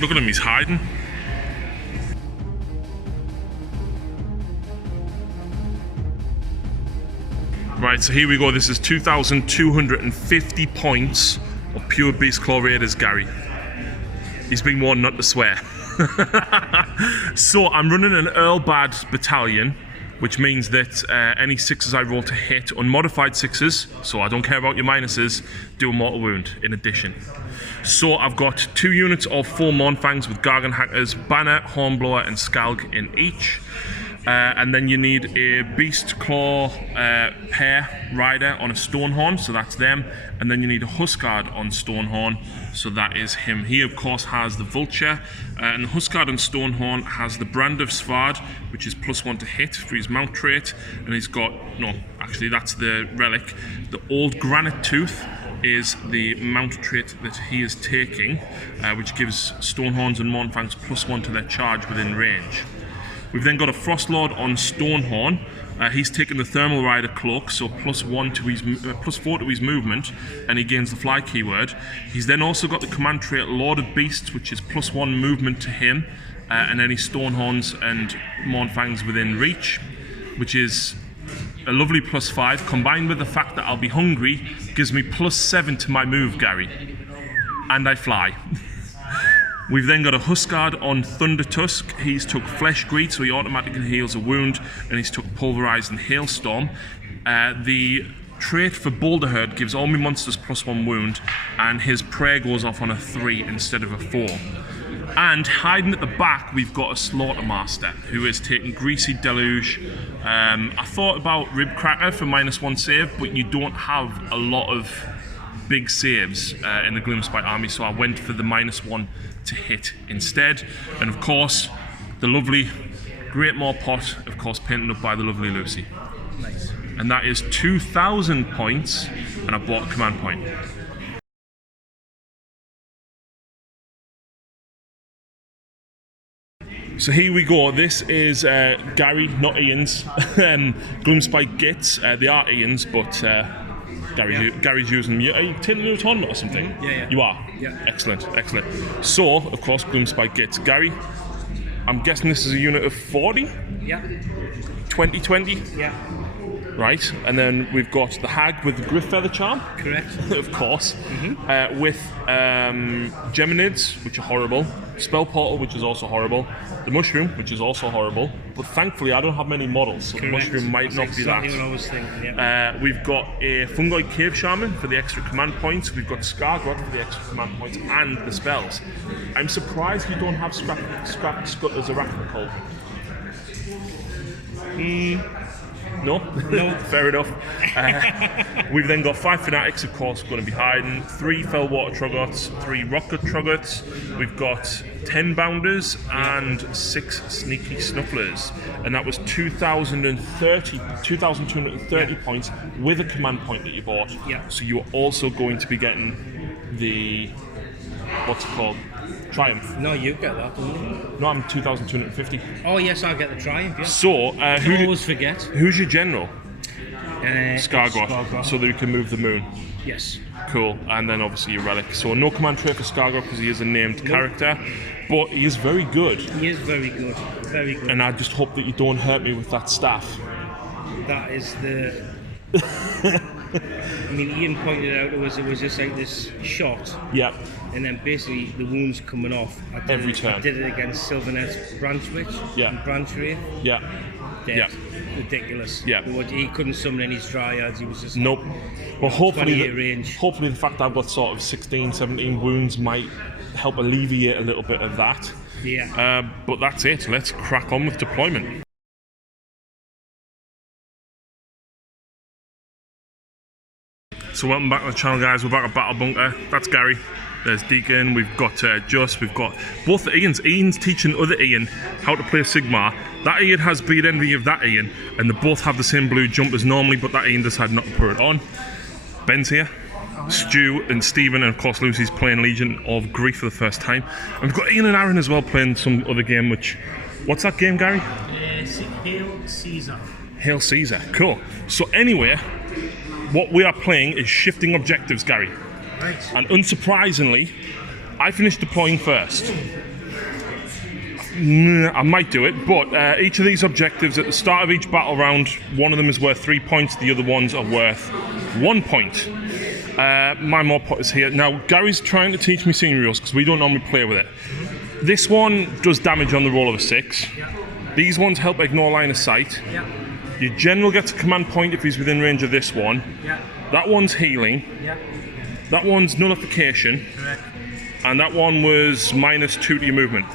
Look at him, he's hiding. Right, so here we go. This is 2,250 points of pure Beastclaw Raiders, Gary. He's been warned not to swear. So I'm running an Earlbad battalion, which means that any sixes I roll to hit, unmodified sixes, so I don't care about your minuses, do a mortal wound in addition. So I've got 2 units of 4 Mournfangs with Gargan Hackers, Banner, Hornblower and Skalg in each. And then you need a Beastclaw pair rider on a Stonehorn, so that's them. And then you need a Huskard on Stonehorn, so that is him. He of course has the Vulture, and the Huskard on Stonehorn has the Brand of Svard, which is +1 to hit for his mount trait. And he's got, no, actually that's the relic. The Old Granite Tooth is the mount trait that he is taking, which gives Stonehorns and Mournfangs +1 to their charge within range. We've then got a Frostlord on Stonehorn. He's taken the Thermal Rider Cloak, so +4 to his movement, and he gains the fly keyword. He's then also got the command trait Lord of Beasts, which is +1 movement to him, and any Stonehorns and Mournfangs within reach, which is a lovely +5, combined with the fact that I'll be hungry, gives me +7 to my move, Gary. And I fly. We've then got a Huskard on Thunder Tusk. He's took Flesh Greed, so he automatically heals a wound, and he's took Pulverized and Hailstorm. The trait for Boulder Herd gives all my monsters +1 wound, and his prayer goes off on a 3 instead of a 4. And hiding at the back, we've got a Slaughtermaster, who is taking Greasy Deluge. I thought about Ribcracker for -1 save, but you don't have a lot of big saves in the Gloomspite army, so I went for the -1 to hit instead. And of course, the lovely Great Maw Pot, of course, painted up by the lovely Lucy. Nice. And that is 2,000 points, and I bought a command point. So here we go. This is Gary, not Ian's, Gloomspite Gitz. They are Ian's, but Gary's using them. Are you taking a tournament or something? Yeah. You are? Yeah. Excellent. So, of course, Gloomspite Gitz. Gary, I'm guessing this is a unit of 40? Yeah. 20? Yeah. Right, and then we've got the Hag with the Griff Feather Charm. Correct. Of course. With Geminids, which are horrible. Spell Portal, which is also horrible. The Mushroom, which is also horrible. But thankfully, I don't have many models, so Correct. the Mushroom might not exactly be that. what I was thinking, yeah. We've got a Fungoid Cave Shaman for the extra command points. We've got Scargrot for the extra command points and the spells. I'm surprised you don't have Scrap Scutter's Arachnocold. No? Fair enough. We've then got 5 Fanatics, of course, going to be hiding, 3 Fellwater Troggots, 3 Rocket Troggots. We've got 10 Bounders and 6 Sneaky Snufflers. And that was 2,230 points with a command point that you bought. Yeah. So you're also going to be getting the, what's it called? Triumph. No, you get that, don't you? No, I'm 2,250. Oh, yes, I'll get the Triumph, yeah. So, I always forget. who's your general? Scargrot, Scargrot. so that you can move the moon. Yes. Cool, and then obviously your relic. So no command trait for Scargrot because he is a named character, but he is very good. He is very good. Very good. And I just hope that you don't hurt me with that staff. That is the... I mean, Ian pointed out it was just like this shot. Yeah. And then basically the wounds coming off. Every turn. I did it against Sylvanet's Branch Witch. Yeah. And Branch Wraith. Yeah. Dead. Yeah. Ridiculous. Yeah. He couldn't summon any Dryads. He was just... Nope. Well, hopefully 28 range. Hopefully the fact that I've got sort of 16, 17 wounds might help alleviate a little bit of that. Yeah. But that's it. Let's crack on with deployment. So welcome back to the channel, guys. We're back at Battle Bunker. That's Gary. There's Deacon. We've got Just. We've got both the Ians. Ian's teaching other Ian how to play Sigmar. That Ian has beat envy of that Ian, and they both have the same blue jumpers normally, but that Ian decided not to put it on. Ben's here. Stu and Stephen, and of course Lucy's playing Legion of Grief for the first time. And we've got Ian and Aaron as well playing some other game, which... What's that game, Gary? Hail Caesar. Hail Caesar. Cool. So anyway, what we are playing is shifting objectives, Gary. Right. And unsurprisingly, I finished deploying first. I might do it, but each of these objectives at the start of each battle round, one of them is worth 3 points, the other ones are worth 1 point. My mod pot is here. Now, Gary's trying to teach me scenery rules because we don't normally play with it. This one does damage on the roll of a 6. These ones help ignore line of sight. Your general gets a command point if he's within range of this one. That one's healing. That one's nullification. Correct. And that one was -2 to your movement.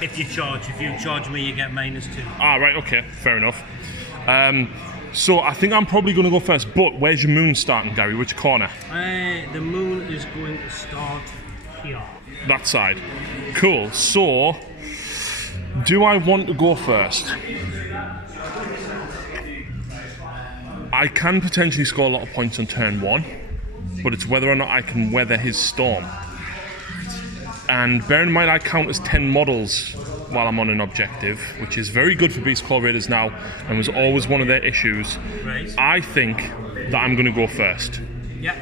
If you charge me, you get -2. Ah, right, okay, fair enough. So I think I'm probably going to go first, but where's your moon starting, Gary? Which corner? The moon is going to start here. That side. Cool. So, do I want to go first? I can potentially score a lot of points on turn 1, but it's whether or not I can weather his storm. And bear in mind I count as 10 models while I'm on an objective, which is very good for Beastclaw Raiders now, and was always one of their issues. Right. I think that I'm going to go first. Yeah.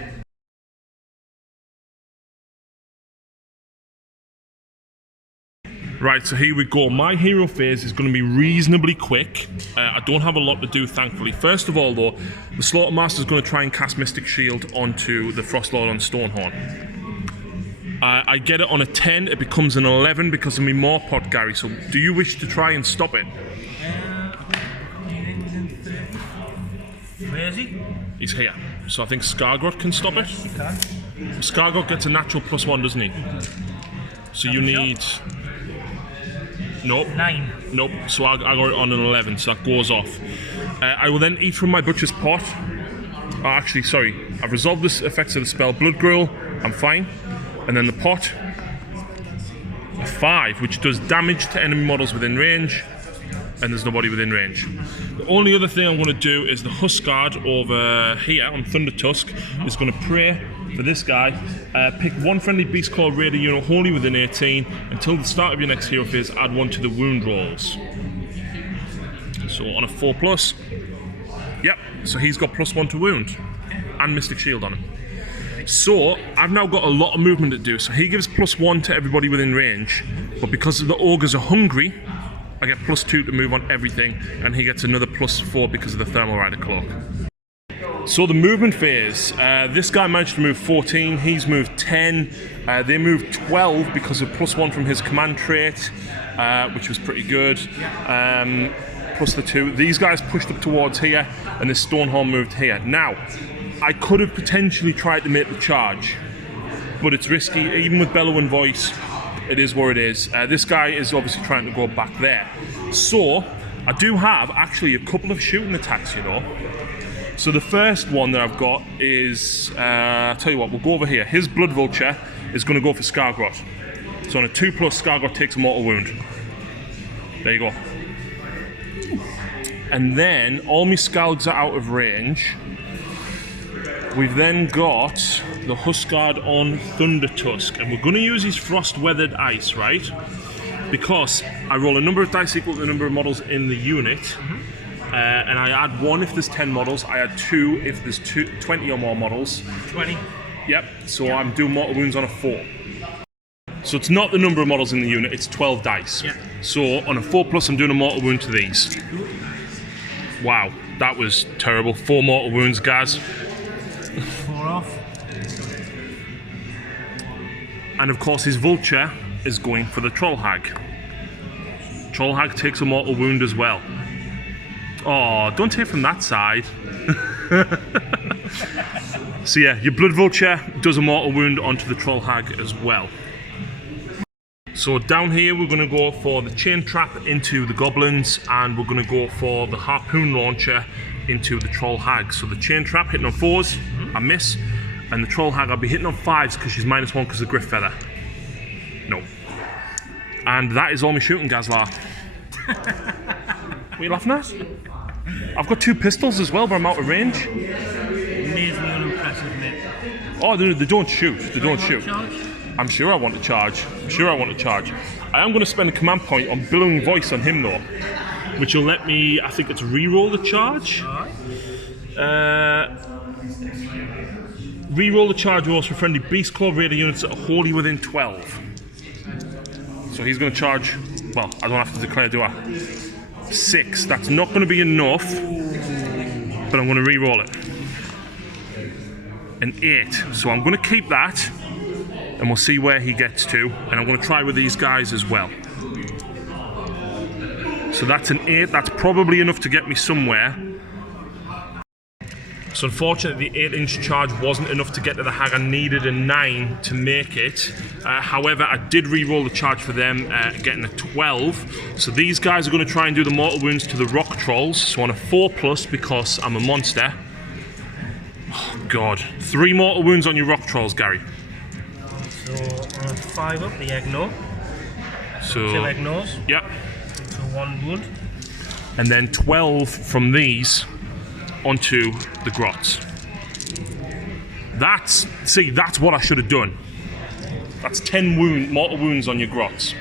Right, so here we go. My hero phase is going to be reasonably quick. I don't have a lot to do, thankfully. First of all, though, the Slaughtermaster is going to try and cast Mystic Shield onto the Frostlord on Stonehorn. I get it on a 10, it becomes an 11 because of my more pot, Gary. So do you wish to try and stop it? Where is he? He's here. So I think Skargrot can stop it. He can. Skargrot gets a natural +1, doesn't he? So you need... Nope. 9. Nope. So I got it on an 11, so that goes off. I will then eat from my Butcher's Pot. Oh, actually, sorry. I've resolved the effects of the spell. Blood Gruel, I'm fine. And then the pot, a 5, which does damage to enemy models within range, and there's nobody within range. The only other thing I'm going to do is the Huskard over here on Thunder Tusk is going to pray for this guy. Pick one friendly Beastclaw Raider unit wholly within 18. Until the start of your next hero phase, add 1 to the wound rolls. So on a 4+, yep, so he's got +1 to wound, and Mystic Shield on him. So, I've now got a lot of movement to do. So he gives +1 to everybody within range, but because the ogres are hungry, I get +2 to move on everything, and he gets another +4 because of the Thermal Rider Cloak. So the movement phase, this guy managed to move 14, he's moved 10, they moved 12 because of +1 from his command trait, which was pretty good, plus the 2. These guys pushed up towards here, and this Stonehorn moved here. Now, I could have potentially tried to make the charge, but it's risky. Even with Bellowing Voice, it is what it is. This guy is obviously trying to go back there. So, I do have actually a couple of shooting attacks, you know. So the first one that I've got is, I'll tell you what, we'll go over here. His Blood Vulture is going to go for Skargrot. So on a 2+, Skargrot takes a mortal wound. There you go. And then all my Skalgs are out of range. We've then got the Huskard on Thunder Tusk, and we're going to use his Frost Weathered Ice, right? Because I roll a number of dice equal to the number of models in the unit, and I add 1 if there's 10 models, I add 2 if there's 20 or more models. 20? Yep, so I'm doing mortal wounds on a 4. So it's not the number of models in the unit, it's 12 dice. Yeah. So on a 4+, I'm doing a mortal wound to these. Wow, that was terrible. 4 mortal wounds, guys. 4 off. And of course his Vulture is going for the Troll Hag. Troll Hag takes a mortal wound as well. Oh, don't take from that side. So yeah, your Blood Vulture does a mortal wound onto the Troll Hag as well. So down here we're going to go for the Chain Trap into the Goblins, and we're going to go for the Harpoon Launcher into the Troll Hag. So the Chain Trap hitting on 4s, I miss, and the Troll Hag I'll be hitting on 5s because she's -1 because of Griff Feather. No. And that is all my shooting, Gazlar. What are you laughing at? I've got 2 pistols as well, but I'm out of range. Amazingly unimpressive, mate. Oh, they don't shoot. They don't shoot. Charge? I'm sure I want to charge. I am going to spend a command point on Billowing Voice on him though, which will let me, I think it's re-roll the charge. Reroll the charge rolls for friendly Beastclaw raider units that are wholly within 12. So he's going to charge, well, I don't have to declare, do I? 6. That's not going to be enough, but I'm going to re-roll it. An 8. So I'm going to keep that, and we'll see where he gets to. And I'm going to try with these guys as well. So that's an 8. That's probably enough to get me somewhere. So unfortunately, the 8-inch charge wasn't enough to get to the hag. I needed a 9 to make it. However, I did re-roll the charge for them, getting a 12. So these guys are going to try and do the mortal wounds to the rock trolls. So on a 4+, because I'm a monster. Oh, God. 3 mortal wounds on your rock trolls, Gary. So 5 up, the Eggnor. So 2 Eggnors. Yep. So 1 wound. And then 12 from these onto the grots. That's what I should have done. That's 10 mortal wounds on your grots.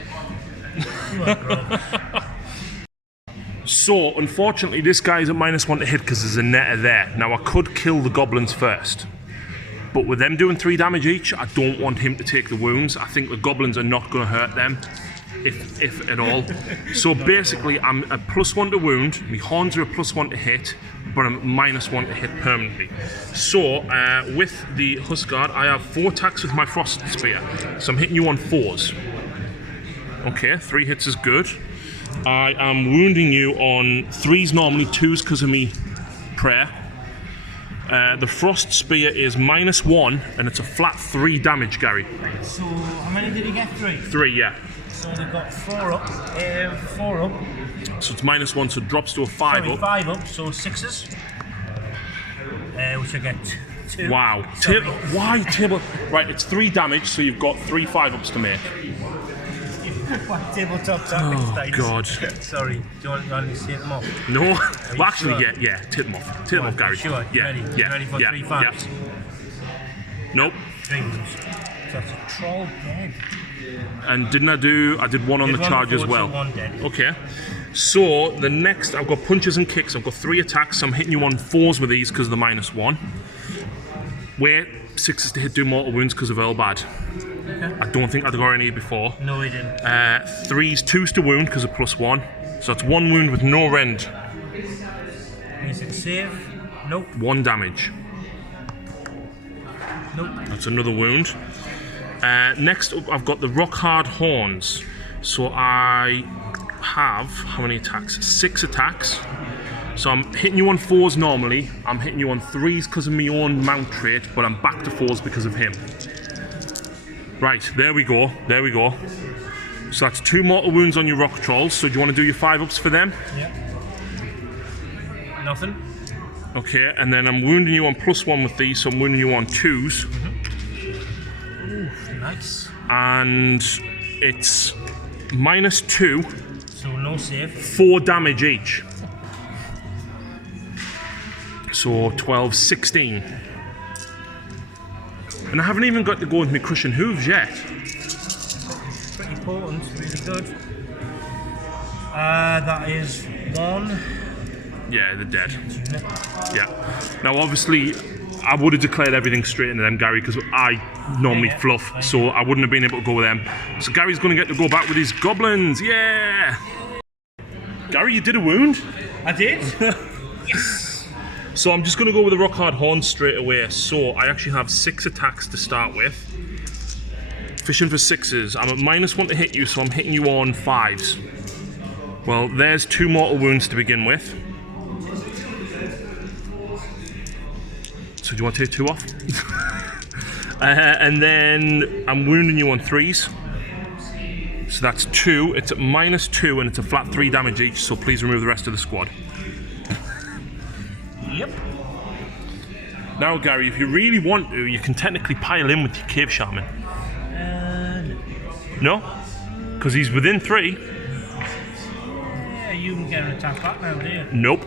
So, unfortunately, this guy's at -1 to hit because there's a netter there. Now, I could kill the goblins first, but with them doing 3 damage each, I don't want him to take the wounds. I think the goblins are not going to hurt them, if at all. So basically, I'm a +1 to wound, my horns are a +1 to hit, but I'm -1 to hit permanently. So, with the Huskard, I have 4 attacks with my Frost Spear. So I'm hitting you on 4s. Okay, 3 hits is good. I am wounding you on 3s normally, 2s because of me prayer. The Frost Spear is -1, and it's a flat 3 damage, Gary. So, how many did he get? 3? 3, yeah. So they've got 4 up, 4 up. So it's -1, so it drops to a 5 Sorry, up. 5 up, so 6s. Which I get 2. Wow. Why table? Right, it's 3 damage, so you've got 3 5-ups to make. Tabletop tactics dice. God. Sorry, do you want me to take them off? No. Well, actually, sure? yeah. Tip them off. Tip them off, Gary. Sure, Yeah. ready? Yeah. Ready for yeah. 3 5s? Yeah. Nope. 3 wounds. So that's a troll dead. And didn't I do? I did 1 on the charge as well. 1 dead. Okay. So the next, I've got punches and kicks. I've got 3 attacks. I'm hitting you on 4s with these because of the -1. Where 6s to hit do mortal wounds because of Earlbad. Okay. I don't think I'd got any before. No, he didn't. 3s, 2s to wound because of +1. So it's 1 wound with no rend. Is it save? Nope. 1 damage. Nope. That's another wound. Next up, I've got the rock hard horns. So I have, how many attacks? 6 attacks. So I'm hitting you on 4s normally. I'm hitting you on 3s because of my own mount trait, but I'm back to 4s because of him. Right, there we go. There we go. So that's 2 mortal wounds on your rock trolls. So do you want to do your 5-ups for them? Yeah. Nothing. Okay, and then I'm wounding you on +1 with these, so I'm wounding you on 2s. Ooh, nice. And it's -2. So no save. 4 damage each. So 12, 16. And I haven't even got to go with my crushing hooves yet. Pretty potent, really good. That is 1. Yeah, they're dead. Yeah. Now, obviously, I would have declared everything straight into them, Gary, because I normally fluff, so I wouldn't have been able to go with them. So Gary's going to get to go back with his goblins. Yeah! Gary, you did a wound? I did? Yes! So I'm just going to go with the rock hard horn straight away. So I actually have 6 attacks to start with. Fishing for 6s. I'm at -1 to hit you, so I'm hitting you on 5s. Well, there's 2 mortal wounds to begin with. So do you want to take 2 off? And then I'm wounding you on 3s. So that's 2. It's at -2 and it's a flat 3 damage each, so please remove the rest of the squad. Yep. Now, Gary, if you really want to, you can technically pile in with your Cave Shaman. No? Because he's within 3. Yeah, you can get an attack back now, do you? Nope.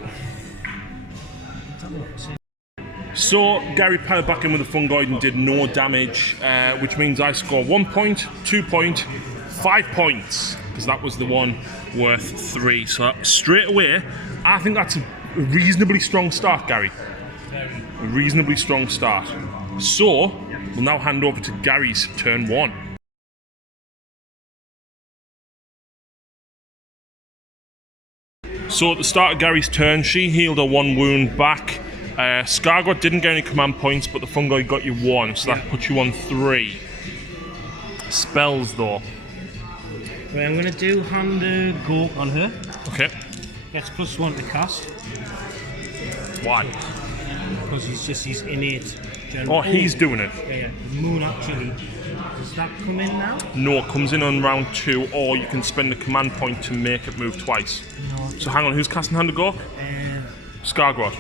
So, Gary piled back in with the Fungoid and did no damage, which means I score 1 point, 2 point, 5 points, because that was the one worth 3. So, straight away, I think that's a reasonably strong start, Gary. A reasonably strong start. So, we'll now hand over to Gary's turn 1. So at the start of Gary's turn, she healed her 1 wound back. Scargot didn't get any command points, but the fungi got you 1, so that puts you on 3. Spells though. Right, I'm going to do Hand Go on her. Okay. Gets +1 to cast. Why? Because he's just his innate general. Oh, he's doing it. Yeah, the moon actually. Does that come in now? No, it comes in on round 2, or you can spend a command point to make it move twice. No. So hang on, who's casting Hand of Go? Scargot.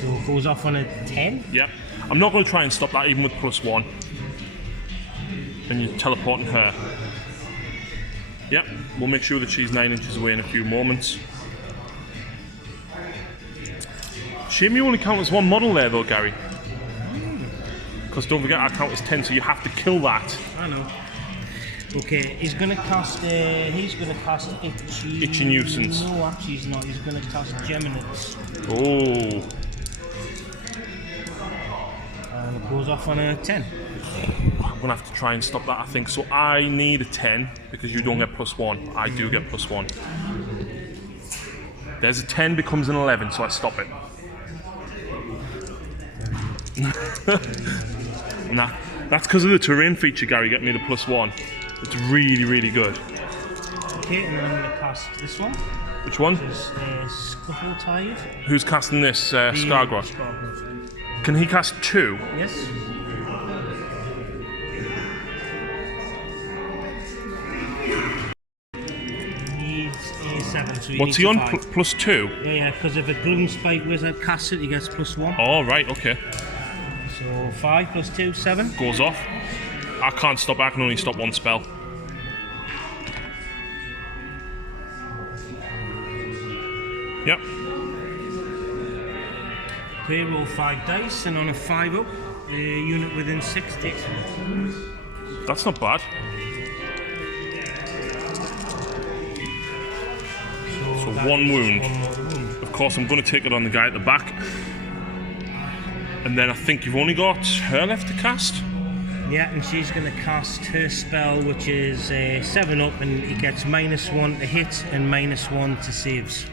So it goes off on a 10? Yep. I'm not going to try and stop that even with +1. And you're teleporting her. Yep, we'll make sure that she's 9 inches away in a few moments. Shame you only count as 1 model there though, Gary. Because don't forget I count as 10, so you have to kill that. I know. Okay, he's gonna cast Itchy Nuisance. No, actually he's not. He's gonna cast Geminids. Oh. And it goes off on a 10. I'm gonna have to try and stop that, I think. So I need a 10 because you don't get +1. I do get +1. There's a 10 becomes an 11, so I stop it. And that's because of the terrain feature, Gary, getting me the +1. It's really, really good. Okay, and then I'm gonna cast this one. Which one? This Scuffle Tide. Who's casting this? Scargot. Can he cast 2? Yes. +7, so what's he on? +2? Yeah, because if a Gloomspite Wizard casts it, he gets +1. Oh, right, okay. So 5 +2, 7. Goes off. I can't stop, I can only stop 1 spell. Yep. Okay, roll 5 dice, and on a 5 up, a unit within 60. That's not bad. So 1 wound. Of course, I'm going to take it on the guy at the back. And then I think you've only got her left to cast? Yeah, and she's going to cast her spell, which is 7 up, and he gets -1 to hit and -1 to saves.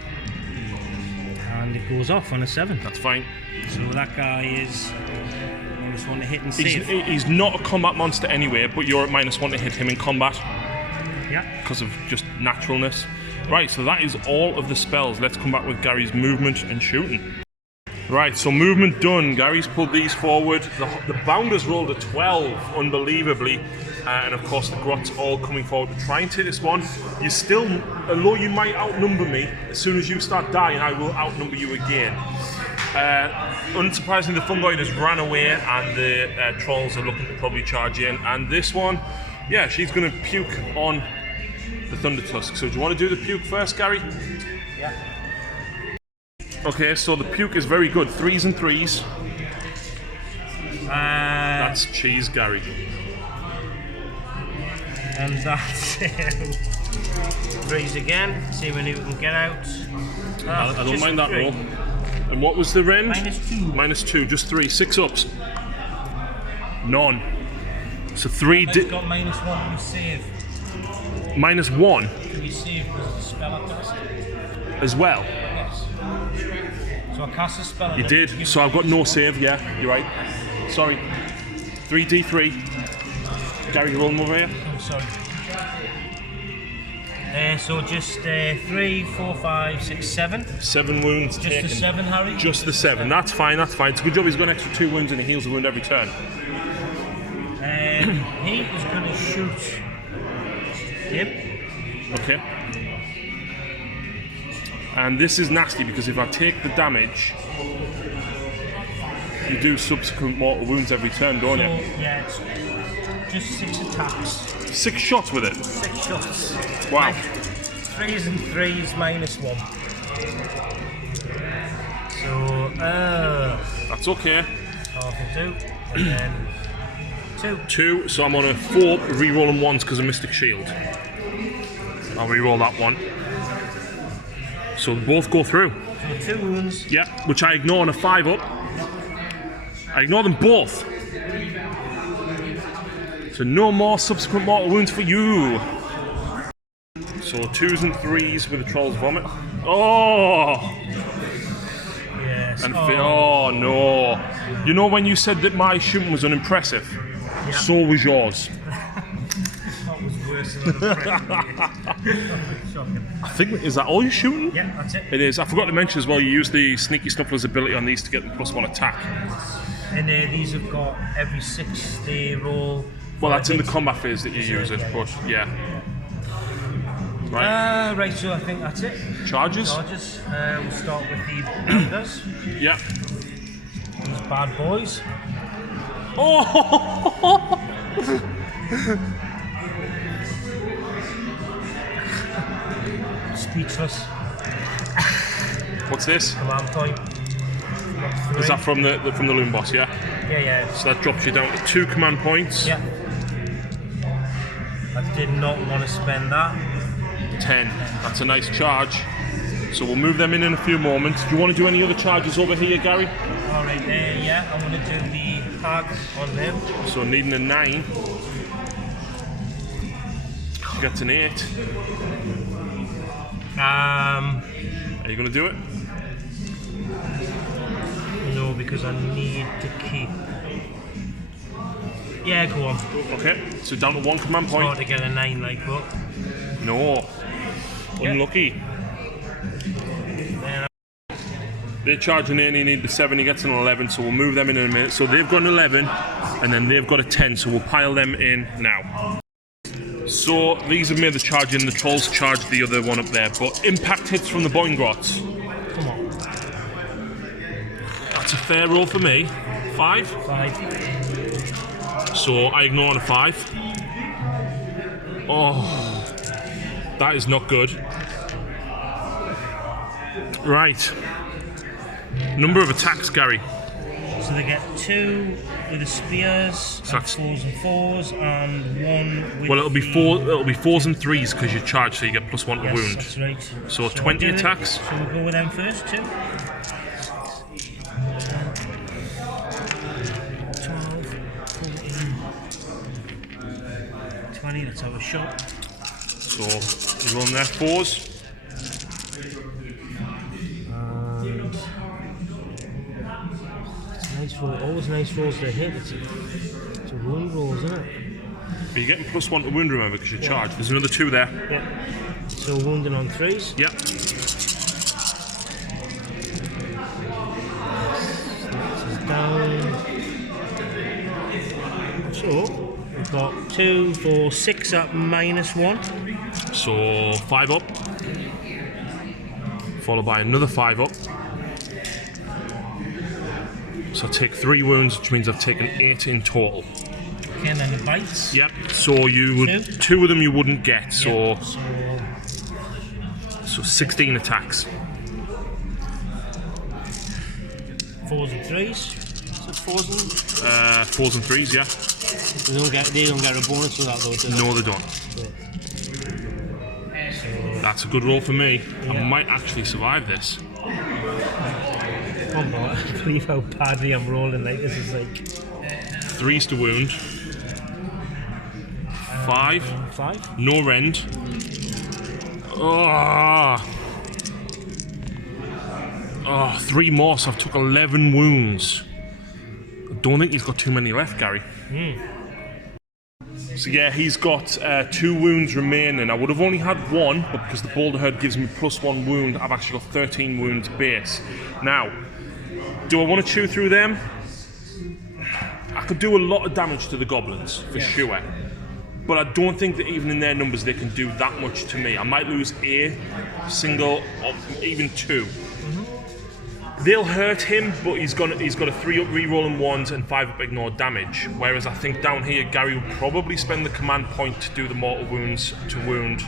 And it goes off on a 7. That's fine. So that guy is -1 to hit and save. He's not a combat monster anyway, but you're at -1 to hit him in combat. Yeah. Because of just naturalness. Right, so that is all of the spells. Let's come back with Gary's movement and shooting. Right, so movement done. Gary's pulled these forward. The Bounders rolled a 12, unbelievably. And of course the Grot's all coming forward to try and take this one. You still, although you might outnumber me, as soon as you start dying, I will outnumber you again. Unsurprisingly, the Fungoid has ran away and the Trolls are looking to probably charge in. And this one, yeah, she's going to puke on the Thunder Tusk. So do you want to do the puke first, Gary? Yeah. Okay, so the puke is very good. 3s and 3s. That's cheese, Gary. And that's 3s again. See when you can get out. I don't mind that roll. And what was the rend? -2. -2, just 3. 6 ups. None. So 3 It's got -1 to save. -1 Can you save because of the spell I cast? as well. Yes. So I cast a spell. You did, so I've got no save, yeah, you're right. Sorry. 3d3. Gary, you roll them over here. Oh, sorry. So just 3, 4, 5, 6, 7. 7 wounds Just taken. the 7, Harry? Just the 7. That's fine, that's fine. It's a good job he's got an extra 2 wounds and he heals a wound every turn. He is going to shoot him. Okay. And this is nasty because if I take the damage, you do subsequent mortal wounds every turn, don't you? Yeah, it's just 6 attacks. 6 shots with it? 6 shots. Wow. 3s and 3s -1. So, That's okay. half and 2. And then 2. 2, so I'm on a 4, re-roll them once because of Mystic Shield. I'll re-roll that one. So both go through. So 2 wounds. Yeah, which I ignore on a 5 up. I ignore them both. So no more subsequent mortal wounds for you. So 2s and 3s with the Troll's Vomit. Oh! Yes. And oh no. You know when you said that my shooting was unimpressive? Yeah. So was yours. That was worse than shocking. I think, is that all you're shooting? Yeah, that's it. It is. I forgot to mention as well, you use the Sneaky Snuffler's ability on these to get the +1 attack. And these have got every 6 they roll. Well, that's in the combat phase that you use it, but yeah. Right. Right, so I think that's it. Charges? Charges. We'll start with the Elders. Yeah. These bad boys. Oh! Speechless. What's this? Command point. Is that from the Loom Boss? Yeah. Yeah. So that drops you down to 2 command points. Yeah. I did not want to spend that. 10. That's a nice charge. So we'll move them in a few moments. Do you want to do any other charges over here, Gary? Alright, yeah, I'm going to do the hag on them. So needing a 9. She gets an 8. Are you going to do it? No, because I need to keep. Yeah, go on. Okay, so down to 1 command point. Hard to get a 9 like that. No. Yeah. Unlucky. They're charging in, he needs the 7, he gets an 11, so we'll move them in a minute. So they've got an 11, and then they've got a 10, so we'll pile them in now. So these have made the charge in, the Trolls charged the other one up there, but impact hits from the Boingrots. Come on. That's a fair roll for me. 5? 5. So I ignore a 5. Oh, that is not good. Right. Number of attacks, Gary. So they get 2 with the spears, So and 4s and 4s, and 1 with. Well, it'll be 4s and 3s because you charge, so you get +1 to Yes, wound. that's right. So 20 I'll do attacks. So we'll go with them first, 2. 12, 14, 20, that's our shot. So you run there 4s. Nice roll, always nice rolls to hit. It's a wound rolls, isn't it? But you're getting +1 to wound, remember, because you charge. There's another 2 there. Yeah. So wounding on 3s. Yep. This is down. So we've got 2, 4, 6 up, -1. So 5 up. Followed by another 5 up. So I take 3 wounds, which means I've taken 8 in total. Okay, and then the bites. Yep. So you would 2 of them you wouldn't get. So Yep. so 16 attacks. 4s and 3s. So 4s and. 4s and 3s, yeah. They don't get a bonus for that though, do they? No, they don't. That's a good roll for me. I might actually survive this. Oh my, I can't believe how badly I'm rolling. Like this is like 3s to wound. 5. 5. No rend. Oh, 3 more, so I've took 11 wounds. I don't think he's got too many left, Gary. So yeah, he's got 2 wounds remaining. I would have only had 1, but because the Boulder Herd gives me +1 wound, I've actually got 13 wounds base. Now, do I want to chew through them? I could do a lot of damage to the goblins, for sure. But I don't think that even in their numbers they can do that much to me. I might lose a single, or even 2. They'll hurt him, but he's got a 3 up rerolling 1s and 5 up ignore damage. Whereas I think down here, Gary would probably spend the command point to do the mortal wounds to wound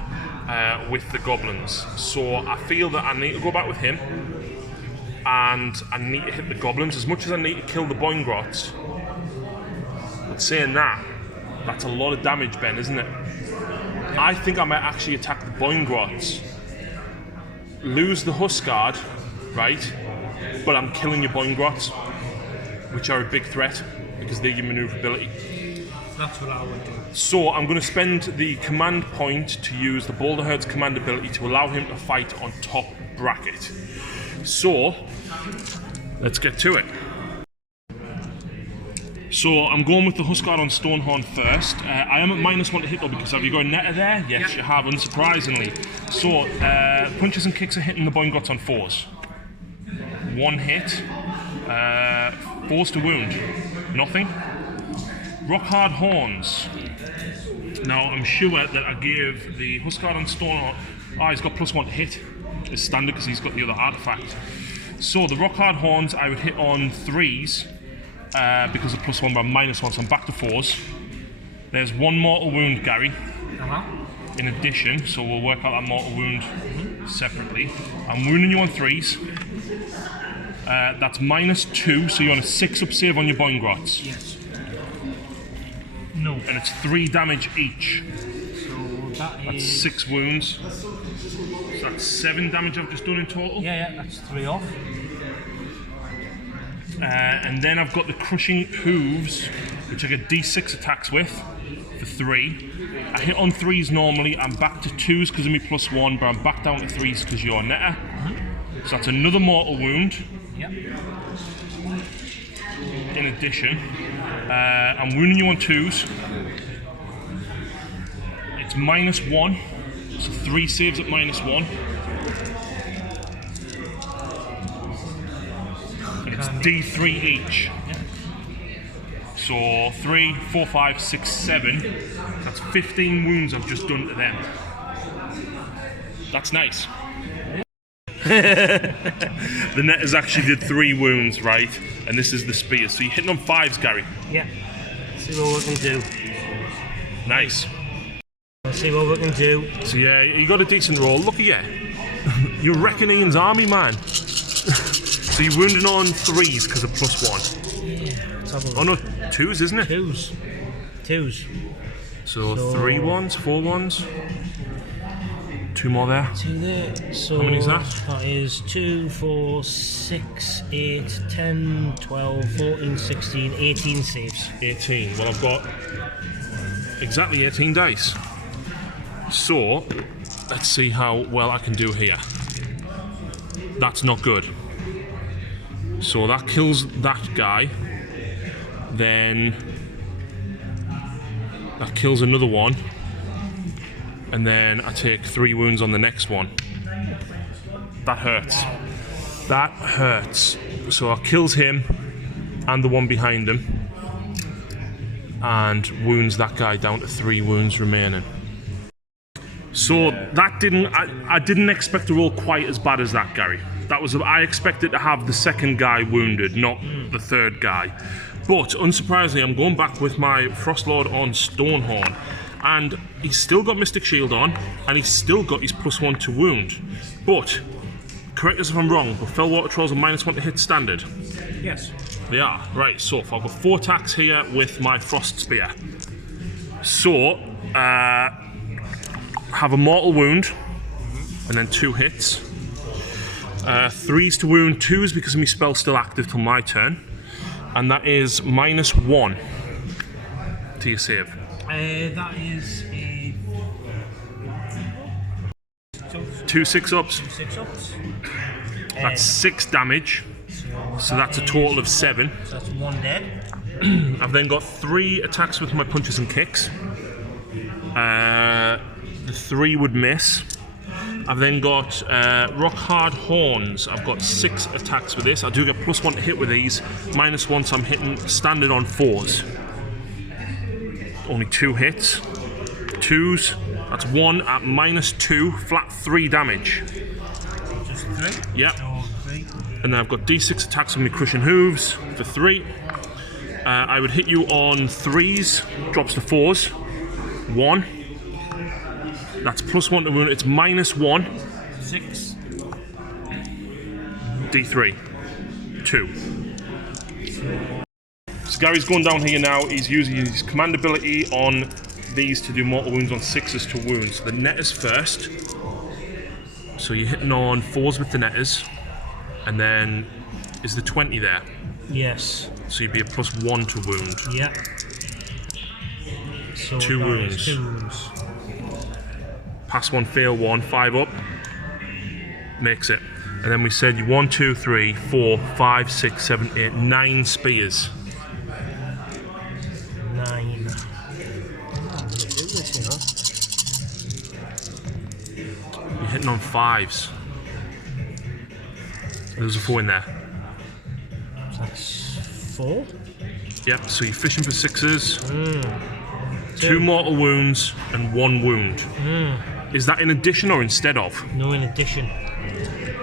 with the goblins. So I feel that I need to go back with him, and I need to hit the goblins as much as I need to kill the Boingrots. But saying that, that's a lot of damage, Ben, isn't it? I think I might actually attack the Boingrots, lose the Huskard, right? But I'm killing your Boingrots. which are a big threat because they're your manoeuvrability. That's what I would do. So I'm going to spend the command point to use the Boulder Herd's command ability to allow him to fight on top bracket. So let's get to it. So I'm going with the Huskard on Stonehorn first. I am at -1 to hit though because have you got a netter there? Yes, you have, unsurprisingly. So punches and kicks are hitting the Boingrots on 4s. 1 hit. 4s to wound. Nothing. Rock Hard Horns. Now I'm sure that I gave the Huskard on Stonehorn. He's got +1 to hit. It's standard because he's got the other artifact. So the Rock Hard Horns I would hit on 3s. Because of +1 by -1, so I'm back to 4s. There's 1 mortal wound, Gary. In addition, so we'll work out that mortal wound separately. I'm wounding you on 3s. That's -2, so you're on a 6-up save on your Boingrots. Yes. No. And it's 3 damage each. So that's 6 wounds. So that's 7 damage I've just done in total. Yeah, that's 3 off. And then I've got the Crushing Hooves, which I get D6 attacks with for 3. I hit on 3s normally. I'm back to 2s because of me +1, but I'm back down to 3s because you're netter. So that's another mortal wound. Yep. In addition, I'm wounding you on 2s. It's -1, so 3 saves at -1. It's D3 each. So 3, 4, 5, 6, 7. That's 15 wounds I've just done to them. That's nice. The netters actually did 3 wounds, right? And this is the spear. So you're hitting on 5s, Gary. Yeah. See what we can do. Nice. Let's see what we can do. So yeah, you got a decent roll. Look at you. You're wrecking Ian's army, man. So you're wounding on 3s because of +1. Yeah. Let's have a look. Oh no, 2s, isn't it? 2s. So 3 ones, 4 ones. 2 more there. 2 there. So how many is that? That is 2, 4, 6, 8, 10, 12, 14, 16, 18 saves. 18. Well, I've got exactly 18 dice. So let's see how well I can do here. That's not good. So that kills that guy. Then that kills another one. And then I take 3 wounds on the next one. That hurts. That hurts. So it kills him and the one behind him. And wounds that guy down to 3 wounds remaining. So that I didn't expect to roll quite as bad as that, Gary. That was I expected to have the second guy wounded, not the third guy. But unsurprisingly, I'm going back with my Frostlord on Stonehorn. And he's still got Mystic Shield on, and he's still got his +1 to wound. But, correct us if I'm wrong, but Fellwater Trolls are -1 to hit standard. Yes. They are. Right, so I've got 4 attacks here with my Frost Spear. So, have a mortal wound, and then 2 hits. 3s to wound, 2s because my spell's still active till my turn. And that is -1 to your save. That is a 2 6-ups. 6-ups. That's 6 damage. So that's a total of 7. So that's 1 dead. I've then got 3 attacks with my punches and kicks. The 3 would miss. I've then got Rock Hard Horns. I've got 6 attacks with this. I do get +1 to hit with these. -1, so I'm hitting standard on 4s. Only 2 hits. 2s. That's 1 at -2. Flat 3 damage. Just 3? Yep. So 3. And then I've got D6 attacks with my Crushing Hooves for 3. I would hit you on 3s. Drops to 4s. 1. That's +1 to wound. It's -1. 6. D3. 2. So Gary's going down here now. He's using his command ability on these to do mortal wounds on 6s to wound. So the netters first. So you're hitting on 4s with the netters. And then is the 20 there? Yes. So you'd be a +1 to wound. Yeah. So 2 wounds. 2 wounds. Pass 1, fail 1, 5 up. Makes it. And then we said you 1, 2, 3, 4, 5, 6, 7, 8, 9 spears. 9. You're hitting on 5s. There's a 4 in there. That's 4. Yep, so you're fishing for 6s. 2 mortal wounds and 1 wound. Is that in addition or instead of? No, in addition.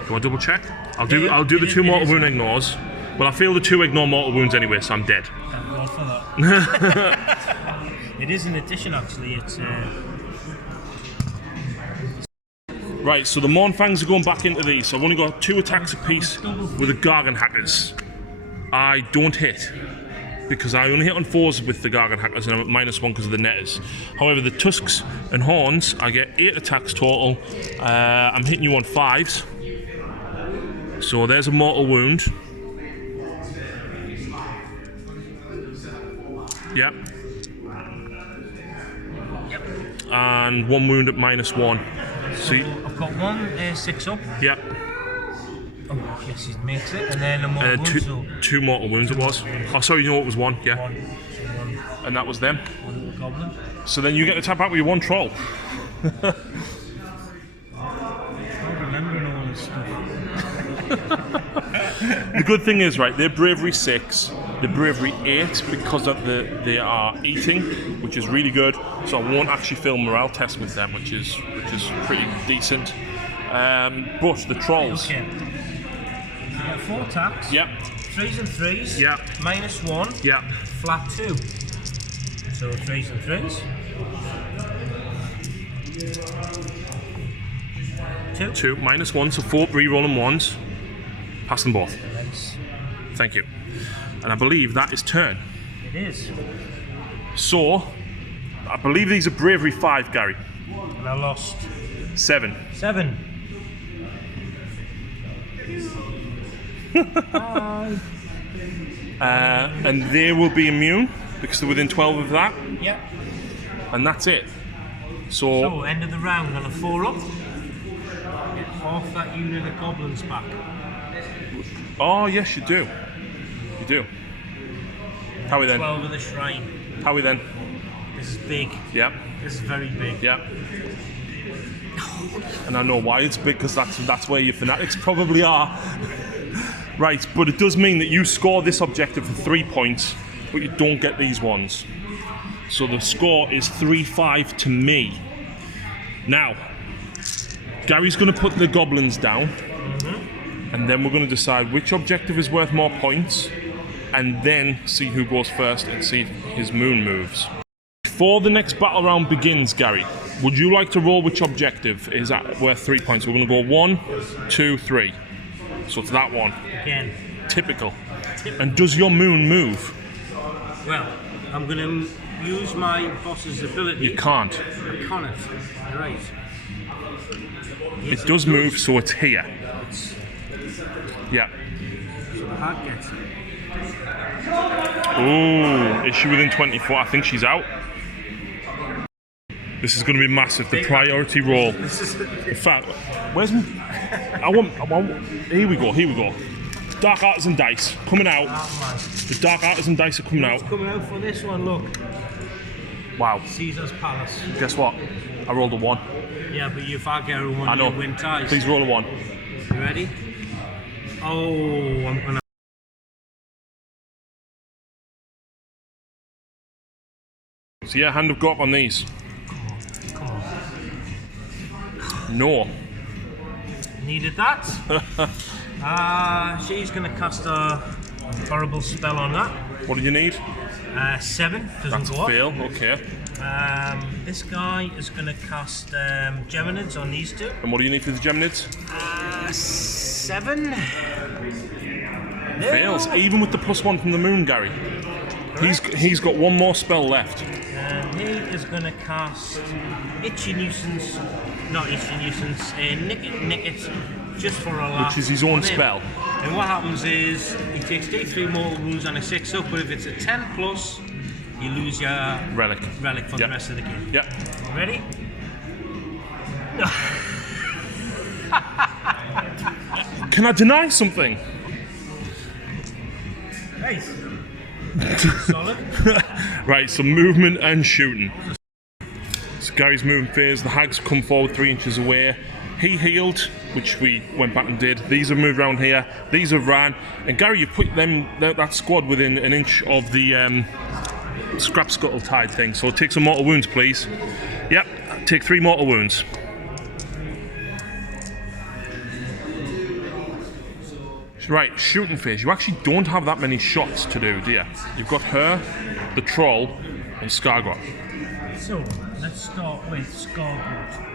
Do I double check? I'll do the it 2 mortal is. wound ignores. Well, I feel the 2 ignore mortal wounds anyway, so I'm dead. Thank God for that. It is in addition, actually. It's Right, so the Mournfangs are going back into these. So I've only got 2 attacks apiece with the Gargan Hackers. I don't hit, because I only hit on 4s with the Gargan Hackers and I'm at -1 because of the netters. However, the Tusks and Horns, I get 8 attacks total. I'm hitting you on 5s. So there's a mortal wound. Yep. And 1 wound at -1. So I've got 1 6 up. yep. Oh, yes, it makes it. And then a mortal wound, 2, so 2 mortal wounds it was. Oh, sorry, you know it was 1, yeah. 1. So 1 And that was them. goblin. So then you get to tap out with your 1 troll. I'm remembering all this stuff. The good thing is, right, they're bravery 6, they're bravery 8 because of they are eating, which is really good. So I won't actually fail morale test with them, which is pretty decent. But the trolls. Okay. You get 4 attacks. Yep. 3s and 3s. Yep. -1. Yep. Flat 2. So 3s and 3s. 2. 2 -1, so 4 re-rolling 1s. Pass them both. Nice. Thank you. And I believe that is turn. It is. So I believe these are bravery 5, Gary. And I lost 7. 7. Bye. And they will be immune because they're within 12 of that, Yep. and that's it. So, end of the round on a 4 up. Get half that unit of goblins back. Oh yes, you do. You do. How are we then? 12 of the shrine. How are we then? This is big. Yep. This is very big. Yep. And I know why it's big, because that's where your fanatics probably are. Right, but it does mean that you score this objective for 3 points, but you don't get these ones. So the score is 3-5 to me. Now, Gary's going to put the goblins down, and then we're going to decide which objective is worth more points, and then see who goes first and see if his moon moves. Before the next battle round begins, Gary, would you like to roll which objective is worth 3 points? We're going to go 1, 2, 3. So it's that one. Again. Typical. And does your moon move? Well, I'm going to use my boss's ability. You can't. I can't. You're right. Yes, It does move, so it's here. Yeah. So the heart gets it. Ooh, is she within 24? I think she's out. This is going to be massive. The priority roll. In fact, where's my... I want... Here we go. Dark Artisan dice coming out. The Dark Artisan dice are coming out. It's coming out for this one, look. Wow. Caesar's Palace. Guess what? I rolled a 1. Yeah, but if I get a 1, I know. you win ties. Please roll a 1. You ready? Oh, I'm gonna... So yeah, hand of God on these. Come on. No. Needed that. She's gonna cast a horrible spell on that. What do you need? 7, doesn't That's go a up. fail, okay. This guy is gonna cast Geminids on these 2. And what do you need for the Geminids? 7. Fails, even with the +1 from the moon, Gary. He's got 1 more spell left. And he is gonna cast Itchy Nuisance not each nuisance, nick it just for a laugh. Which is his own spell. And what happens is he takes D3 mortal wounds on a 6 up, but if it's a 10 plus, you lose your relic for the rest of the game. Yep. Ready? Can I deny something? Nice. Solid. Right, so movement and shooting. So Gary's moving phase, the hags come forward 3 inches away. He healed, which we went back and did. These have moved around here. These have ran. And Gary, you put that squad within an inch of the scrap scuttle tide thing. So take some mortal wounds, please. Yep, take 3 mortal wounds. Right, shooting phase. You actually don't have that many shots to do you? You've got her, the troll, and Scargot. So, let's start with Scargot.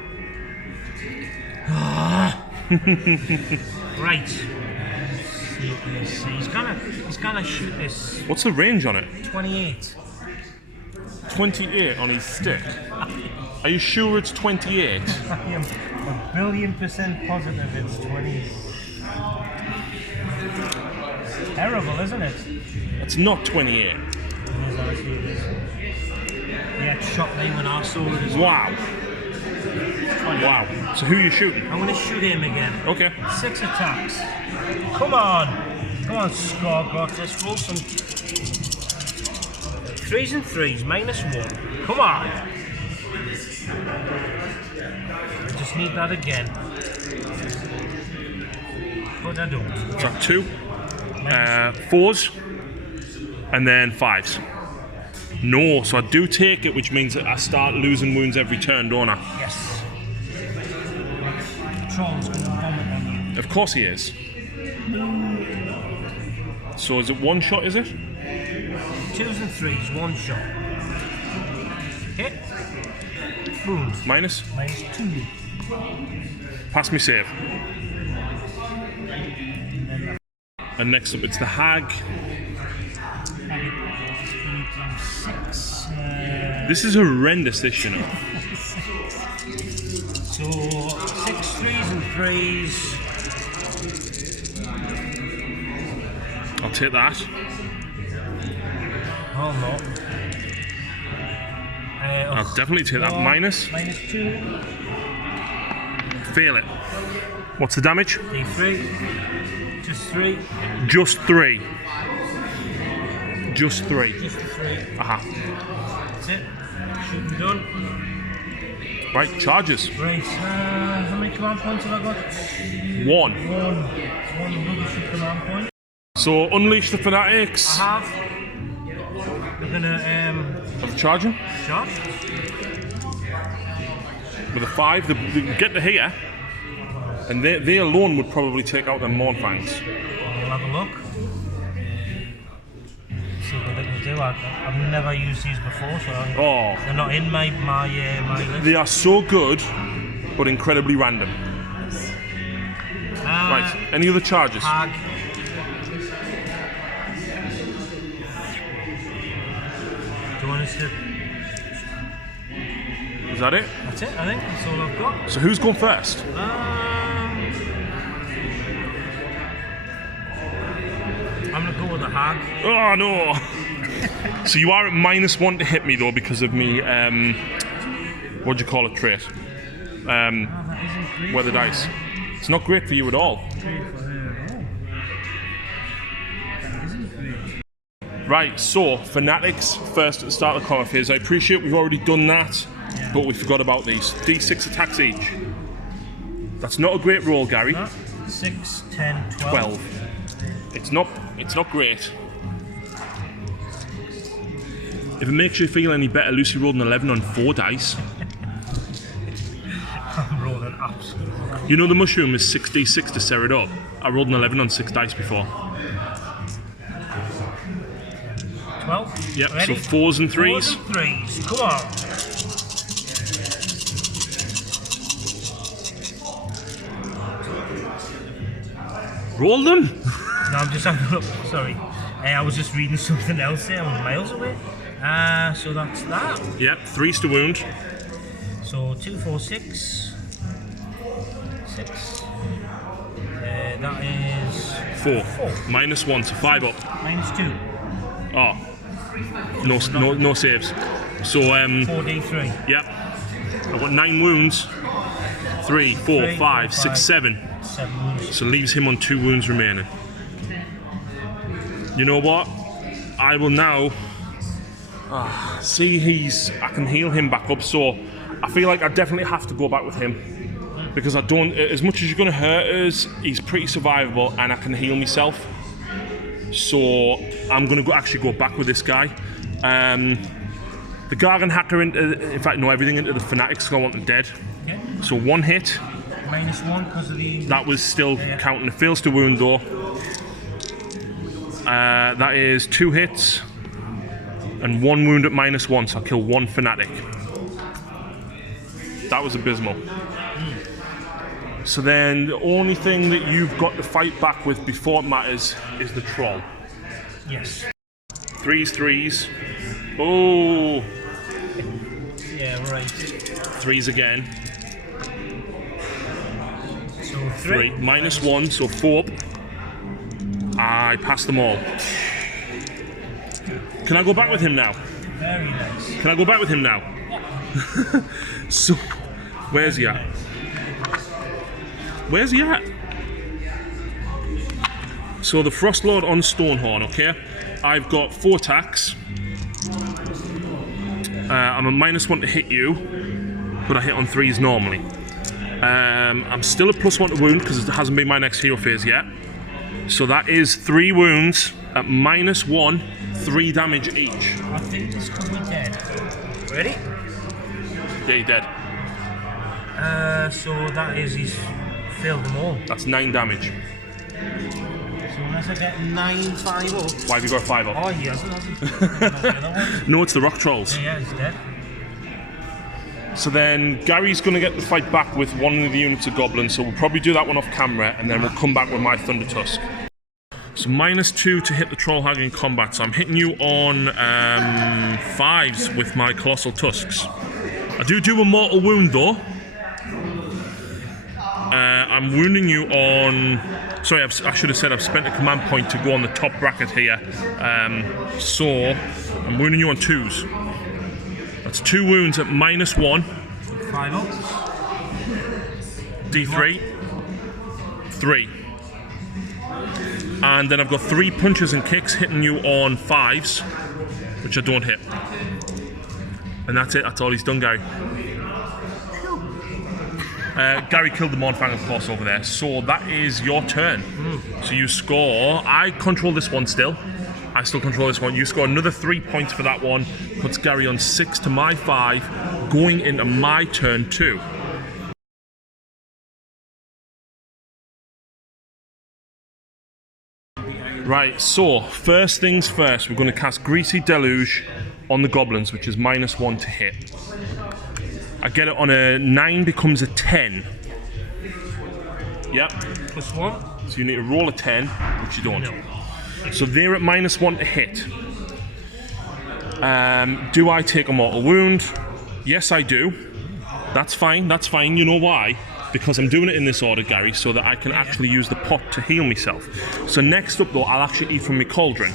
Right. He's gonna shoot this. What's the range on it? 28. 28 on his stick. Are you sure it's 28? I am 1,000,000,000% positive it's 20. Terrible, isn't it? It's not 28. Yeah, it shocked me when I saw it as well. Wow. Wow. So who are you shooting? I'm going to shoot him again. Okay. 6 attacks. Come on. Come on, Scargot. Let's roll some 3s and 3s, -1. Come on. I just need that again. But I don't. Is that 2? 4s, and then 5s. No, so I do take it, which means that I start losing wounds every turn, don't I? Yes. The troll's going to vomit on you. Of course he is. So is it 1 shot, is it? 2s and 3s, 1 shot. Hit. Wounds. Minus? -2. Pass me save. And next up, it's the hag. 6. This is horrendous, this, you know. So 6 3s and 3s. I'll take that. Oh no. I'll definitely take that. Minus. -2. Fail it. What's the damage? D3. Just 3. Just 3. Just 3. Just 3. Aha. That's it. Shooting done. Right, charges. Right. How many command points have I got? 1. 1. One rubbish command point. So unleash the fanatics. I have. We're gonna Charging charge. with a 5. They get to here, and they alone would probably take out the Mornfangs. We'll have a look. See what they can do. I've never used these before, so they're not in my list. They are so good, but incredibly random. Right. Any other charges? Hag. Do you want us to? Is that it? That's it. I think that's all I've got. So who's going first? I'm gonna go with the hag. Oh no! So you are at -1 to hit me though because of me. What do you call it? Trait. Weather dice. It's not great for you at all. Right, so Fanatics first at the start of the combat phase. I appreciate we've already done that, but we forgot about these. D6 attacks each. That's not a great roll, Gary. 6, 10, 12. It's not great. If it makes you feel any better, Lucy rolled an 11 on 4 dice. I'm rolling absolutely. You know the mushroom is 6d6 to set it up. I rolled an 11 on 6 dice before. 12. Yep, Ready? so 4s and 3s. 4s and 3s. Come on. Roll them! No, I'm just having a look. Sorry. I was just reading something else there. I was miles away. So that's that. Yep, 3s to wound. So 2, 4, 6. 6. That is 4. -1, so 5 up. -2. Oh, no saves. So 4d3. Yep. I've got 9 wounds. 3, 4, 5, 6, 7. 7 wounds. So leaves him on 2 wounds remaining. You know what? I will now see I can heal him back up, so I feel like I definitely have to go back with him. Because I don't, as much as you're going to hurt us, he's pretty survivable and I can heal myself. So I'm going to actually go back with this guy. The Gargan Hacker, in fact, no, everything into the Fanatics, so I want them dead. Yeah. So 1 hit. -1 because of the... That was still counting. It fails to wound though. That is 2 hits and 1 wound at -1, so I'll kill 1 Fanatic. That was abysmal. So then the only thing that you've got to fight back with before it matters is the Troll. Yes. 3s. Oh! Yeah, right. 3s again. So 3. -1, so 4 up. I passed them all. Can I go back with him now? Very nice. Can I go back with him now? So, where's he at? Where's he at? So the Frostlord on Stonehorn, okay? I've got 4 attacks. I'm a -1 to hit you, but I hit on 3s normally. I'm still a +1 to wound because it hasn't been my next hero phase yet. So that is 3 wounds at -1, 3 damage each. I think this could be dead. Ready? Yeah, you're dead. So that is, he's failed them all. That's 9 damage. So unless I get 9, 5 up. Why have you got 5 up? Oh, he hasn't, has he? No, it's the Rock Trolls. Yeah, he's dead. So then Gary's going to get the fight back with one of the units of goblins, so we'll probably do that one off camera and then we'll come back with my Thunder Tusk. So -2 to hit the Troll Hag in combat, so I'm hitting you on 5s with my Colossal Tusks. I do a mortal wound though. I'm wounding you on... Sorry, I should have said I've spent a command point to go on the top bracket here. So I'm wounding you on 2s. That's 2 wounds at -1. 5 up. D3. 3. And then I've got 3 punches and kicks hitting you on 5s, which I don't hit. And that's it, that's all he's done, Gary. Gary killed the Mornfang, of course, over there. So that is your turn. So you score... I control this one still. I still control this one. You score another 3 points for that one. Puts Gary on 6 to my 5, going into my turn 2. Right, so first things first, we're going to cast Greasy Deluge on the goblins, which is -1 to hit. I get it on a 9, becomes a 10. Yep. +1. So you need to roll a 10, which you don't. No. So they're at -1 to hit. Do I take a mortal wound? Yes, I do. That's fine, that's fine. You know why? Because I'm doing it in this order, Gary, so that I can actually use the pot to heal myself. So next up, though, I'll actually eat from my cauldron.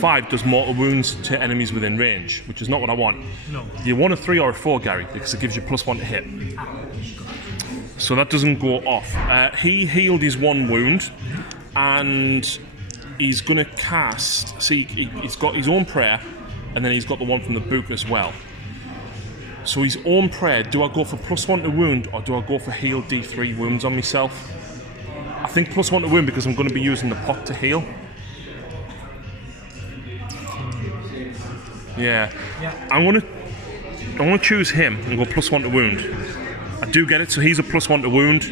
5 does mortal wounds to enemies within range, which is not what I want. No. You want a 3 or a 4, Gary, because it gives you +1 to hit. So that doesn't go off. He healed his 1 wound, and he's going to cast... See, he's got his own prayer, and then he's got the one from the book as well. So his own prayer, do I go for +1 to wound, or do I go for heal D3 wounds on myself? I think +1 to wound because I'm going to be using the pot to heal. Yeah. I'm gonna choose him and go +1 to wound. I do get it, so he's a +1 to wound.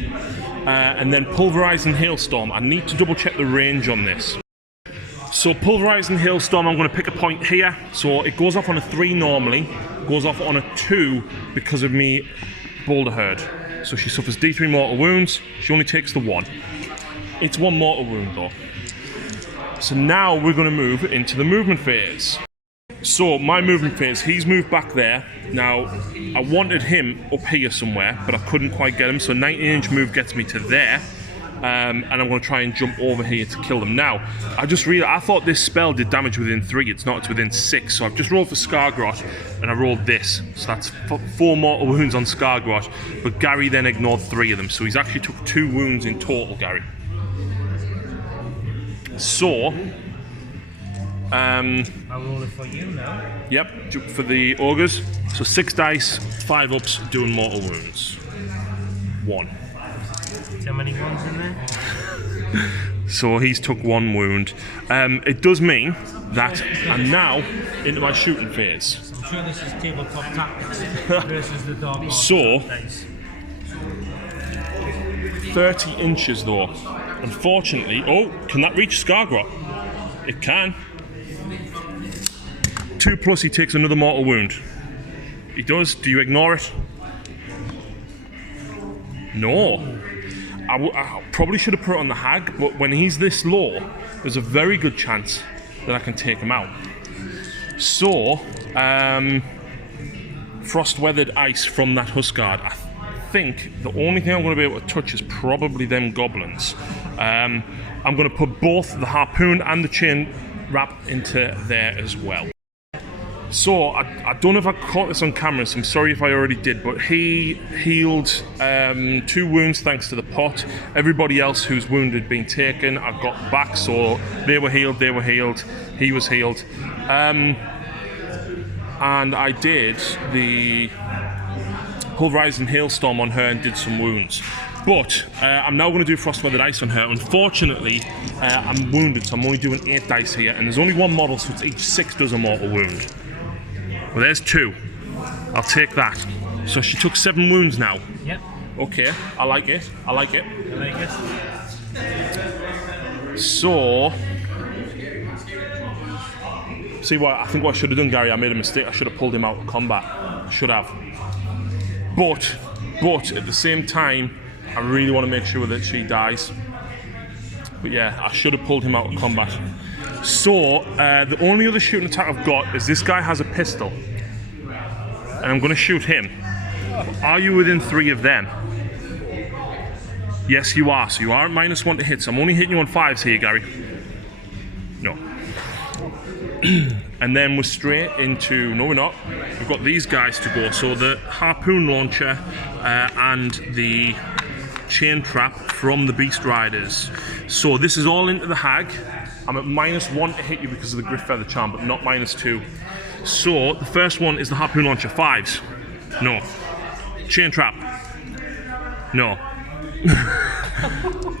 And then Pulverizing Hailstorm. I need to double check the range on this. So Pulverizing Hailstorm, I'm going to pick a point here. So it goes off on a 3 normally, goes off on a 2 because of me Boulder Herd. So she suffers D3 mortal wounds, she only takes the 1. It's 1 mortal wound though. So now we're going to move into the movement phase. So my movement phase, he's moved back there. Now, I wanted him up here somewhere, but I couldn't quite get him. So 19-inch move gets me to there. And I'm going to try and jump over here to kill them. Now, I thought this spell did damage within 3. It's not, it's within 6. So I've just rolled for Scargrot, and I rolled this. So that's 4 mortal wounds on Scargrot. But Gary then ignored 3 of them. So he's actually took 2 wounds in total, Gary. So... I'll roll it for you now. Yep, for the Ogres. So 6 dice, 5 ups, doing mortal wounds. 1. How many ones in there? So he's took 1 wound. It does mean that I'm now into my shooting phase. I'm sure this is tabletop tactics versus the Dark Artisan So, dice. 30 inches though. Unfortunately, oh, can that reach Scargrot? It can. 2+, he takes another mortal wound. He does. Do you ignore it? No. I probably should have put it on the hag, but when he's this low, there's a very good chance that I can take him out. So, frost-weathered ice from that Huskard. I think the only thing I'm going to be able to touch is probably them goblins. I'm going to put both the harpoon and the chain wrap into there as well. So, I don't know if I caught this on camera, so I'm sorry if I already did, but he healed 2 wounds thanks to the pot. Everybody else who's wounded been taken, I got back, so they were healed, he was healed. And I did the Pulverizing Hailstorm on her and did some wounds. But I'm now going to do Frostweathered Ice on her. Unfortunately, I'm wounded, so I'm only doing 8 dice here, and there's only 1 model, so it's each 6 does a mortal wound. Well, there's 2. I'll take that. So she took 7 wounds now. Yep. Okay, I like it. I like it. I like it. So, see what I think what I should have done, Gary. I made a mistake. I should have pulled him out of combat. I should have. But at the same time, I really want to make sure that she dies. But yeah, I should have pulled him out of combat. So, the only other shooting attack I've got is this guy has a pistol. And I'm going to shoot him. Are you within 3 of them? Yes, you are. So you are at -1 to hit. So I'm only hitting you on 5s here, Gary. No. And then we're straight into... No, we're not. We've got these guys to go. So the harpoon launcher and the chain trap from the Beast Riders. So this is all into the hag. I'm at -1 to hit you because of the Griff Feather Charm, but not -2. So the first one is the harpoon launcher. 5s. No. Chain trap. No.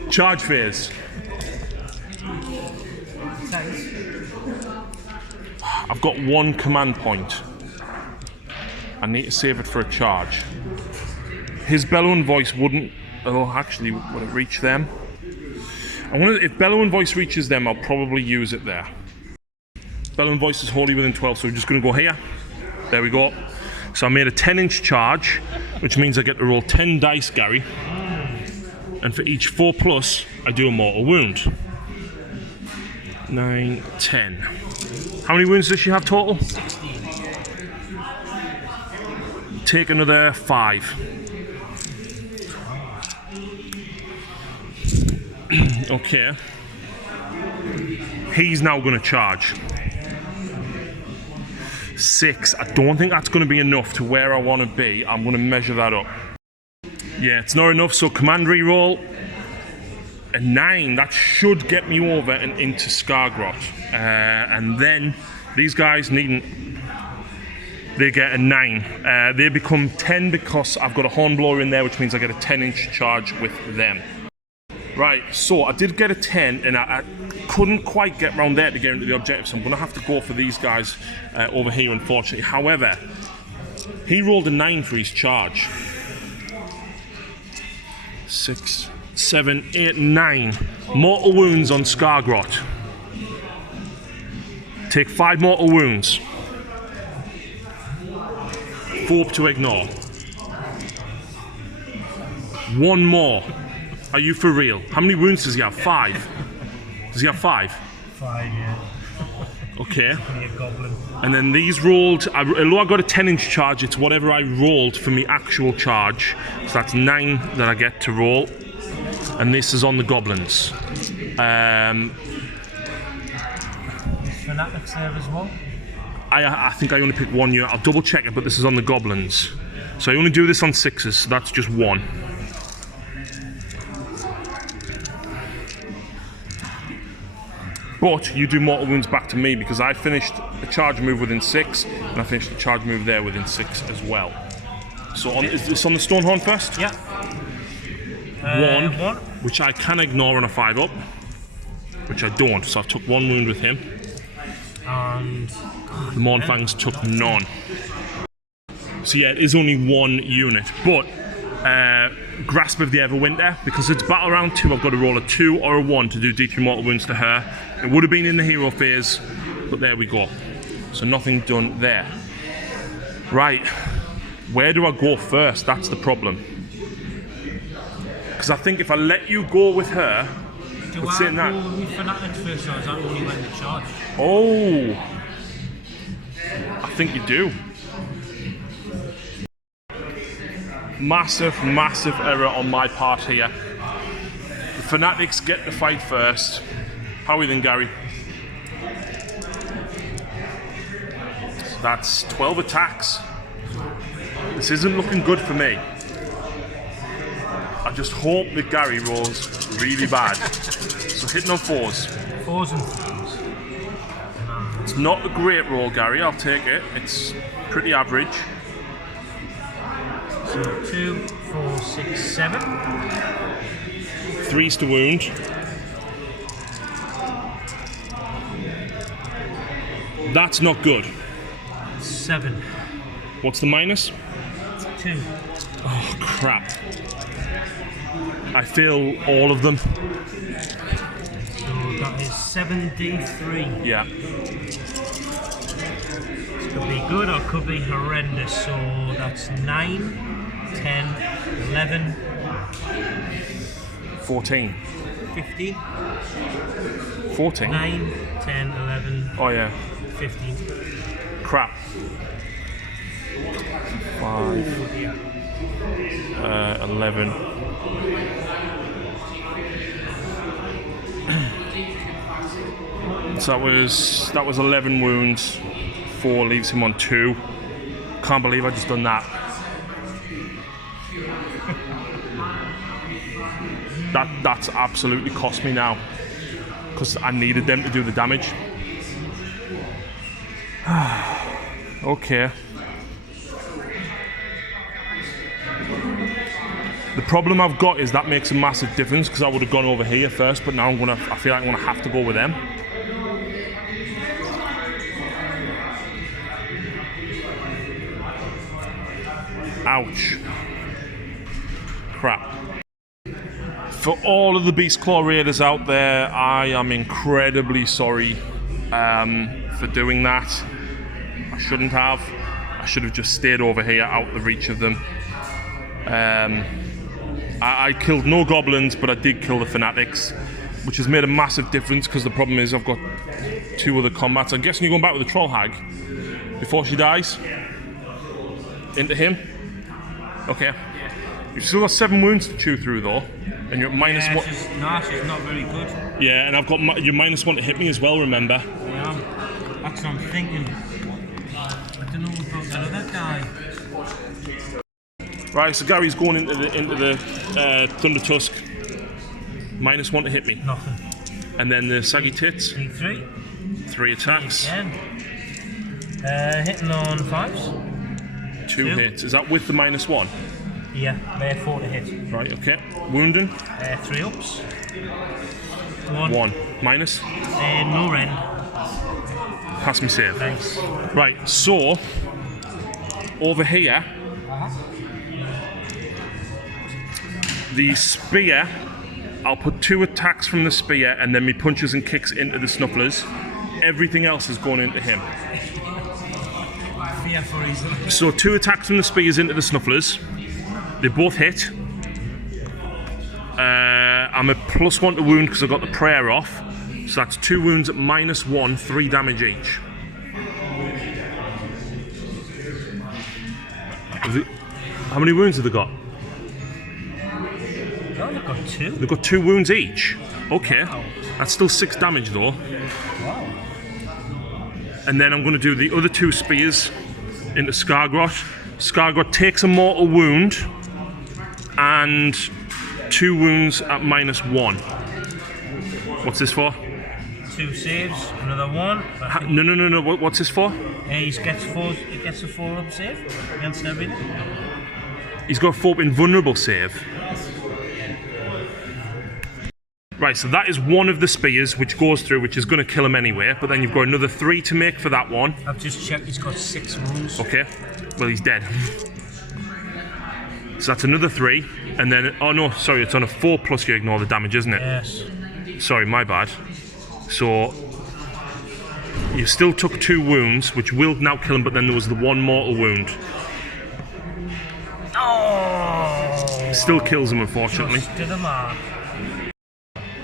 Charge phase. I've got 1 command point. I need to save it for a charge. His bellowing voice wouldn't... Oh, actually, would it reach them? If bellowing voice reaches them, I'll probably use it there. Bellowing voice is wholly within 12, so we're just going to go here. There we go. So I made a 10-inch charge, which means I get to roll 10 dice, Gary. And for each 4+, I do a mortal wound. 9, 10. How many wounds does she have total? 16. Take another 5. Okay. He's now going to charge. 6. I don't think that's going to be enough to where I want to be. I'm going to measure that up. Yeah, it's not enough, so command reroll. A 9. That should get me over and into Scargrot. And then these guys needn't... They get a 9. They become 10 because I've got a Hornblower in there, which means I get a 10-inch charge with them. Right, so I did get a 10, and I couldn't quite get round there to get into the objective, so I'm going to have to go for these guys over here, unfortunately. However, he rolled a 9 for his charge. 6, 7, 8, 9. Mortal wounds on Scargrot. Take 5 mortal wounds. 4 to ignore. 1 more. Are you for real? How many wounds does he have? 5. Does he have 5? 5, yeah. Okay. Be a goblin. And then these rolled, although I got a 10-inch charge, it's whatever I rolled for my actual charge. So that's 9 that I get to roll. And this is on the goblins. Fanatics there as well? I think I only picked 1 unit. I'll double check it, but this is on the goblins. So I only do this on 6s, so that's just 1. But you do mortal wounds back to me because I finished a charge move within 6, and I finished the charge move there within 6 as well. So is this on the Stonehorn first? Yeah. 1, which I can ignore on a 5-up, which I don't. So I've took 1 wound with him. And the Mournfangs took none. So yeah, it is only 1 unit, but Grasp of the Everwinter, because it's battle round 2, I've got to roll a 2 or a 1 to do D3 mortal wounds to her. It would have been in the hero phase, but there we go. So nothing done there. Right, where do I go first? That's the problem. Because I think if I let you go with her, do I go with Fanatics first, or is that only when they charge? Oh, I think you do. Massive, massive error on my part here. The Fanatics get the fight first. How are we then, Gary? That's 12 attacks. This isn't looking good for me. I just hope that Gary rolls really bad. So hitting on 4s. 4s and 3s. It's not a great roll, Gary. I'll take it. It's pretty average. So 2, 4, 6, 7. 3s to wound. That's not good. 7. What's the minus? 2. Oh, crap. I fail all of them. So that is 7d3. Yeah. Could be good or could be horrendous. So that's 9, 10, 11, 14. 15. 14? 9, 10, 11, Oh, yeah. 15. Crap. 5, 11. So that was 11 wounds. 4 leaves him on 2. Can't believe I just done that. That's absolutely cost me now, because I needed them to do the damage. Okay. The problem I've got is that makes a massive difference, because I would have gone over here first, but now I feel like I'm gonna have to go with them. Ouch. Crap. For all of the Beastclaw Raiders out there, I am incredibly sorry for doing that. I shouldn't have. I should have just stayed over here out the reach of them. I killed no goblins, but I did kill the Fanatics, which has made a massive difference, because the problem is I've got 2 other combats. I'm guessing you're going back with the Troll Hag before she dies? Into him? Okay. You've still got 7 wounds to chew through though, and you're at minus 1. She's not very good. Yeah, and I've got your minus 1 to hit me as well, remember? Yeah, that's what I'm thinking. I don't know about that other guy. Right, so Gary's going into the Thunder Tusk. Minus 1 to hit me. Nothing. And then the Saggy Tits. D3. 3 attacks. Again. Hitting on 5s. 2 hits. Is that with the minus 1? Yeah, they're 4 to hit. Right, okay. Wounding? 3 ups. 1. Minus? No rend. Pass me save. Nice. Right, so over here, the spear, I'll put 2 attacks from the spear and then me punches and kicks into the Snufflers. Everything else is going into him. So 2 attacks from the spears into the Snufflers. They both hit. I'm a +1 to wound because I got the prayer off. So that's 2 wounds at -1, 3 damage each. How many wounds have they got? Oh, they've got 2. They've got 2 wounds each. Okay. That's still 6 damage though. Wow. And then I'm going to do the other 2 spears into Skargrot. Skargrot takes a mortal wound and 2 wounds at -1. What's this for? 2 saves, another 1. No. What's this for? He gets a 4-up save against everything. He's got a 4-up invulnerable save. Right, so that is one of the spears which goes through, which is going to kill him anyway. But then you've got another 3 to make for that one. I've just checked, he's got 6 wounds. Okay, well he's dead. So that's another 3. And then, oh no, sorry, it's on a 4 plus you ignore the damage, isn't it? Yes. Sorry, my bad. So you still took 2 wounds, which will now kill him, but then there was the 1 mortal wound. Oh! Still kills him, unfortunately. Just to the mark.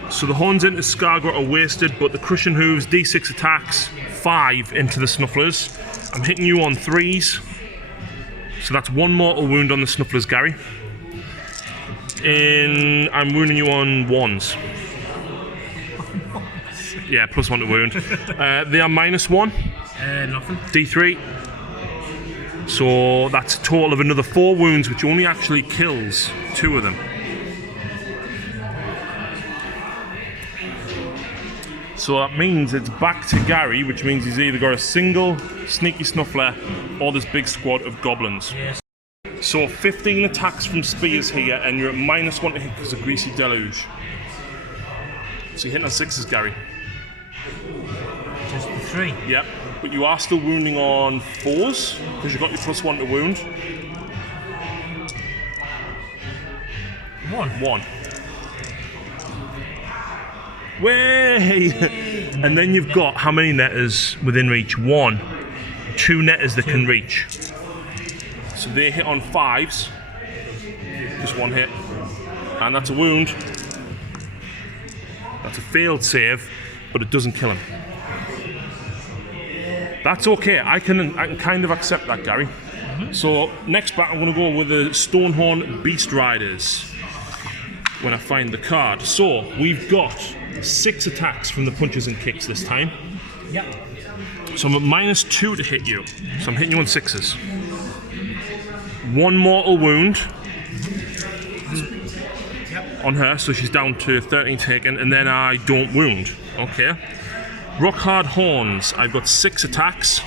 So the horns into Skargrot are wasted, but the crushing hooves, D6 attacks, 5 into the snufflers. I'm hitting you on 3s. So that's 1 mortal wound on the snufflers, Gary. I'm wounding you on 1s. Yeah, +1 to wound. They are -1. Nothing. D3. So that's a total of another 4 wounds, which only actually kills 2 of them. So that means it's back to Gary, which means he's either got a single sneaky snuffler or this big squad of goblins. Yes. So 15 attacks from spears here, and you're at -1 to hit because of Greasy Deluge. So you're hitting on 6s, Gary. Just the 3. Yep, but you are still wounding on 4s because you've got your +1 to wound. 1. Way! And then you've got how many netters within reach? 1. 2 netters that can reach. So they hit on 5s. Just 1 hit. And that's a wound. That's a failed save, but it doesn't kill him. That's okay. I can kind of accept that, Gary. So next back, I'm going to go with the Stonehorn Beast Riders when I find the card. So we've got 6 attacks from the punches and kicks this time. Yep. So I'm at -2 to hit you. So I'm hitting you on 6s. 1 mortal wound on her, so she's down to 13 taken, and then I don't wound. Okay. Rock Hard Horns, I've got 6 attacks.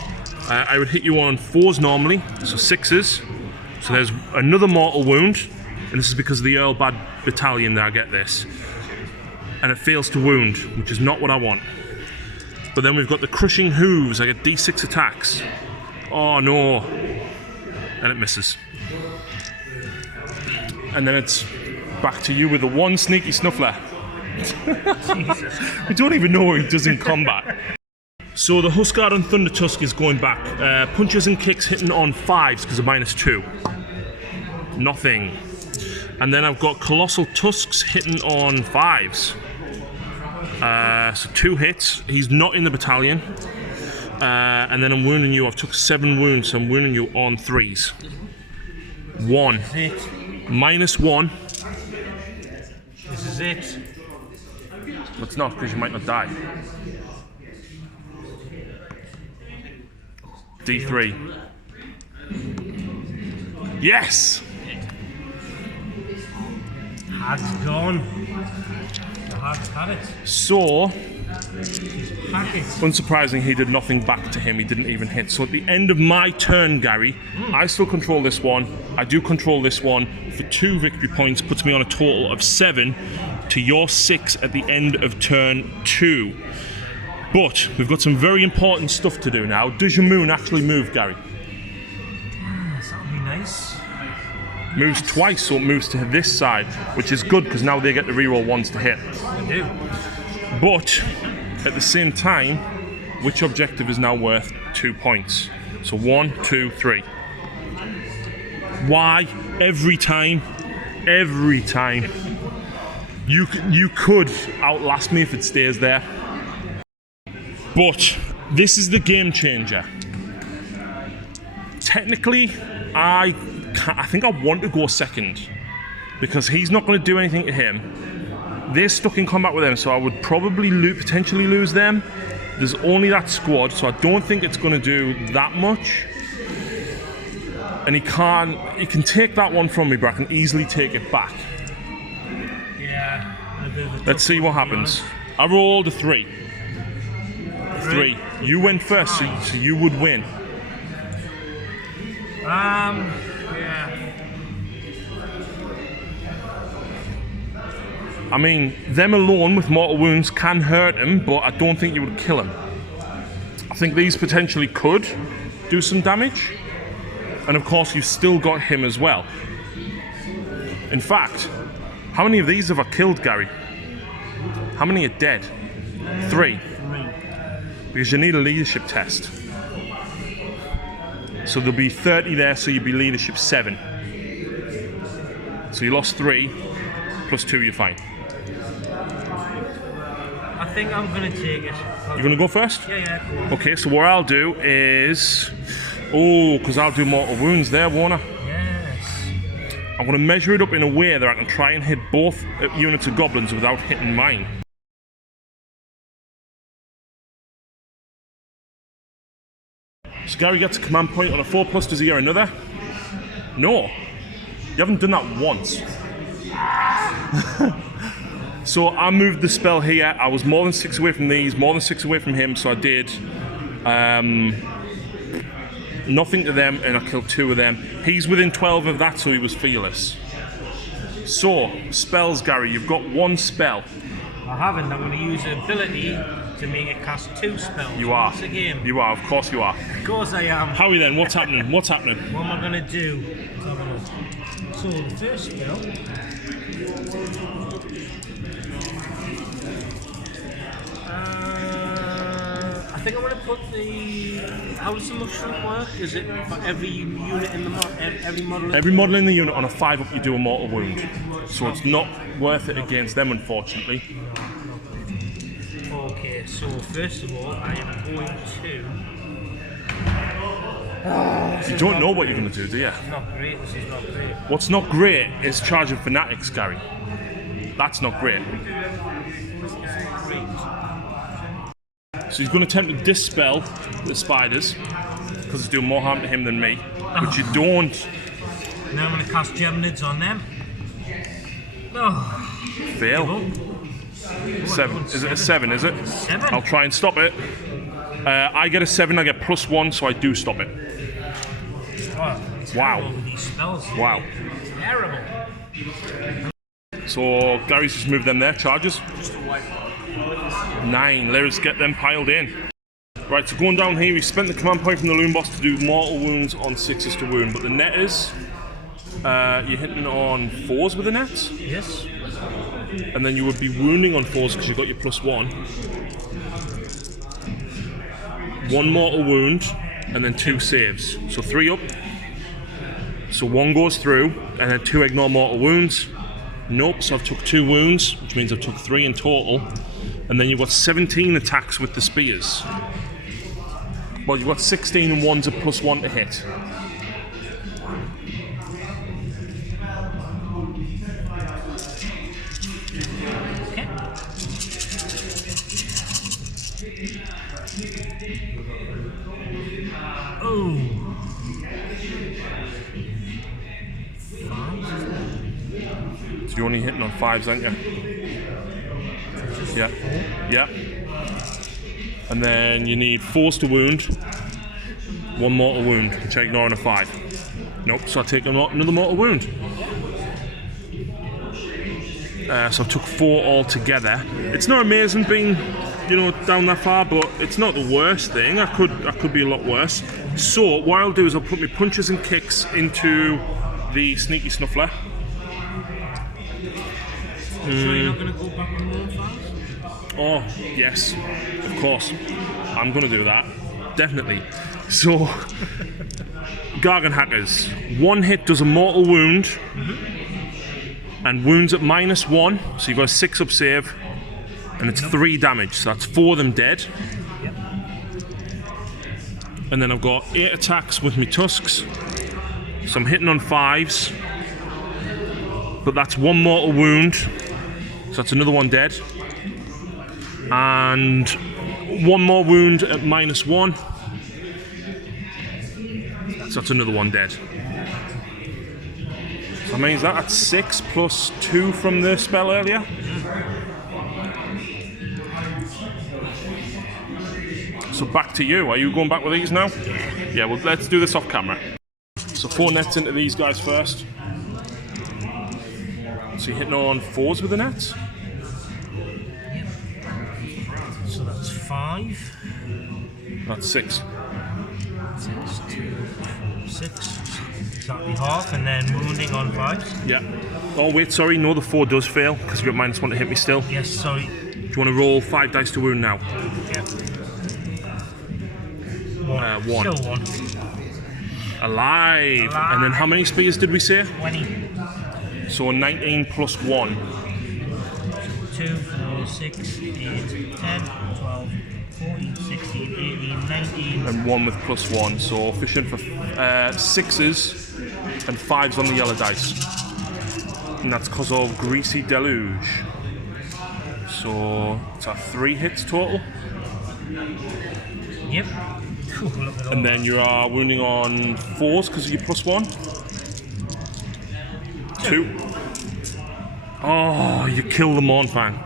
I would hit you on 4s normally, so 6s. So there's another mortal wound, and this is because of the Earl Bad Battalion that I get this. And it fails to wound, which is not what I want. But then we've got the Crushing Hooves, I get D6 attacks. Oh no. And it misses. And then it's back to you with the 1 sneaky snuffler. Jesus. We don't even know what he does in combat. So the Huskard and Thunder Tusk is going back. Punches and kicks hitting on 5s because of -2. Nothing. And then I've got Colossal Tusks hitting on 5s. So 2 hits. He's not in the battalion. And then I'm wounding you. I've took 7 wounds, so I'm wounding you on 3s. 1. -1. This is it. But it's not, because you might not die. D3. Yes! Hag's gone. The Hag's had it. So, Pack it. unsurprisingly, he did nothing back to him. He didn't even hit. So at the end of my turn, Gary, I still control this one. I do control this one for 2 victory points, puts me on a total of 7 to your 6 at the end of turn 2. But we've got some very important stuff to do now. Does your moon actually move, Gary? That'll be nice. Moves twice, so it moves to this side, which is good because now they get to reroll 1s to hit. I do. But at the same time, which objective is now worth 2 points? So 1, 2, 3. Why? Every time. You could outlast me if it stays there. But this is the game changer. Technically, I think I want to go second because he's not going to do anything to him. They're stuck in combat with him, so I would probably potentially lose them. There's only that squad, so I don't think it's going to do that much. And he can take that one from me, but I can easily take it back. Yeah. Let's see what happens. I rolled a 3. 3. You went first, so you would win. Yeah. I mean, them alone with mortal wounds can hurt him, but I don't think you would kill him. I think these potentially could do some damage. And of course, you've still got him as well. In fact, how many of these have I killed, Gary? How many are dead? 3. Because you need a leadership test. So there'll be 30 there, so you'll be leadership 7. So you lost 3, plus 2, you're fine. I think I'm going to take it. You're going to go first? Yeah, go on. Okay, so what I'll do is... Oh, because I'll do mortal wounds there, won't I? Yes. I'm going to measure it up in a way that I can try and hit both units of goblins without hitting mine. So Gary gets a command point on a 4+. Does he get another? No. You haven't done that once. So I moved the spell here. I was more than 6 away from these, more than 6 away from him, so I did nothing to them, and I killed 2 of them. He's within 12 of that, so he was fearless. So, spells, Gary. You've got 1 spell. I haven't. I'm going to use an ability to make it cast 2 spells. You are. Once a game. You are, of course you are. Of course I am. Howie then, what's happening? What's happening? What am I going to do? So the first spell... I think I'm going to put the... How does the mushroom work? Is it for every unit in the every model? Every model in the unit on a 5+ you do a mortal wound. So it's not worth it against them, unfortunately. Okay, so first of all, I am going to... You don't know what you're going to do you? It's not great, this is not great. What's not great is charging fanatics, Gary. That's not great. So he's going to attempt to dispel the spiders, because it's doing more harm to him than me, which you don't. Now I'm going to cast Geminids on them. Oh. Fail. 7. Is it a 7, is it? 7. I'll try and stop it. I get a 7, I get +1, so I do stop it. Oh, Wow. These spells. Wow. Terrible. So Gary's just moved them there, charges. 9, let's get them piled in. Right, so going down here, we spent the command point from the loon boss to do mortal wounds on 6s to wound, but the net is, you're hitting on 4s with the nets? Yes. And then you would be wounding on 4s because you've got your +1. 1 mortal wound, and then 2 saves. So 3 up. So 1 goes through, and then 2 ignore mortal wounds. Nope, so I've took 2 wounds, which means I've took 3 in total. And then you've got 17 attacks with the spears. Well, you've got 16 and 1's a +1 to hit. Oh. So you're only hitting on 5s, aren't you? Yeah. Yeah. And then you need 4s to wound. 1 mortal wound, which I ignore on a 5. Nope, so I take another mortal wound. So I took 4 altogether. It's not amazing being, down that far, but it's not the worst thing. I could be a lot worse. So what I'll do is I'll put my punches and kicks into the sneaky snuffler. So you're not going to go back on more files? Oh, yes, of course. I'm going to do that. Definitely. So, Gargan Hackers. 1 hit does a mortal wound. And wounds at -1. So you've got a 6 up save. And it's 3 damage. So that's 4 of them dead. Yep. And then I've got 8 attacks with my tusks. So I'm hitting on 5s. But that's 1 mortal wound. So that's another one dead. And 1 more wound at -1. So that's another one dead. So that means that's 6 plus 2 from the spell earlier. So back to you. Are you going back with these now? Yeah, well, let's do this off camera. So 4 nets into these guys first. So you're hitting on 4s with the nets? So that's 5. That's 6. 6, 2, 6. Exactly half, and then wounding on 5s. Yeah. Oh, wait, sorry. No, the 4 does fail because you've got -1 to hit me still. Yes, sorry. Do you want to roll 5 dice to wound now? Yeah. 1. Still 1. Alive. And then how many spears did we say? 20. So 19 plus 1. 2, 4, 6, 8, 10, 12, 14, 16, 18, 19. And 1 with +1. So fishing for 6s and 5s on the yellow dice. And that's because of Greasy Deluge. So it's our 3 hits total. Yep. Look at all And then you are wounding on 4s because of your +1. 2. Oh, you kill the Mornfang.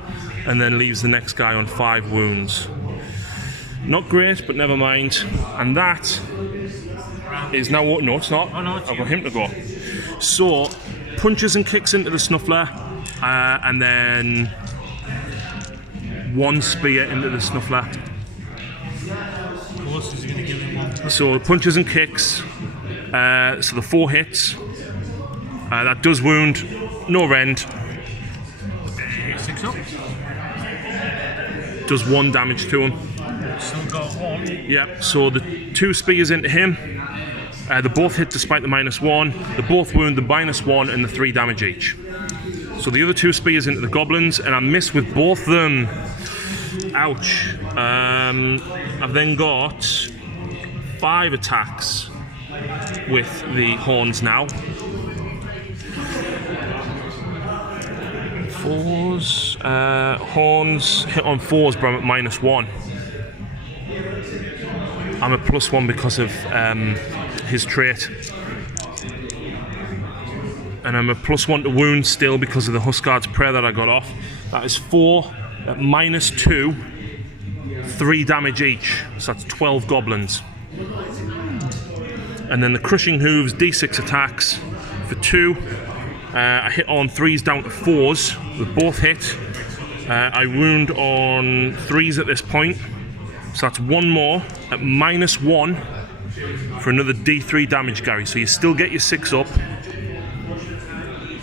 And then leaves the next guy on 5 wounds. Not great, but never mind. And that is now what? No, it's not. Oh, no, it's I've you. got him to go. So, punches and kicks into the Snuffler. And then 1 spear into the Snuffler. Of course, is going to give him 1. So punches and kicks, so the 4 hits, that does wound, no rend, 6 up. does 1 damage to him. Still got 1. Yep, so the 2 spears into him, they both hit despite the -1, they both wound the -1 and the 3 damage each. So the other 2 spears into the goblins, and I miss with both them. Ouch. I've then got 5 attacks with the horns now. 4s. Horns hit on 4s, but I'm at -1. I'm at +1 because of his trait. And I'm at +1 to wound still because of the Huskard's Prayer that I got off. That is 4 at -2. 3 damage each, so that's 12 goblins. And then the Crushing Hooves, D6 attacks for 2. I hit on 3s down to 4s, with both hit. I wound on 3s at this point, so that's 1 more at -1 for another D3 damage, Gary. So you still get your 6 up.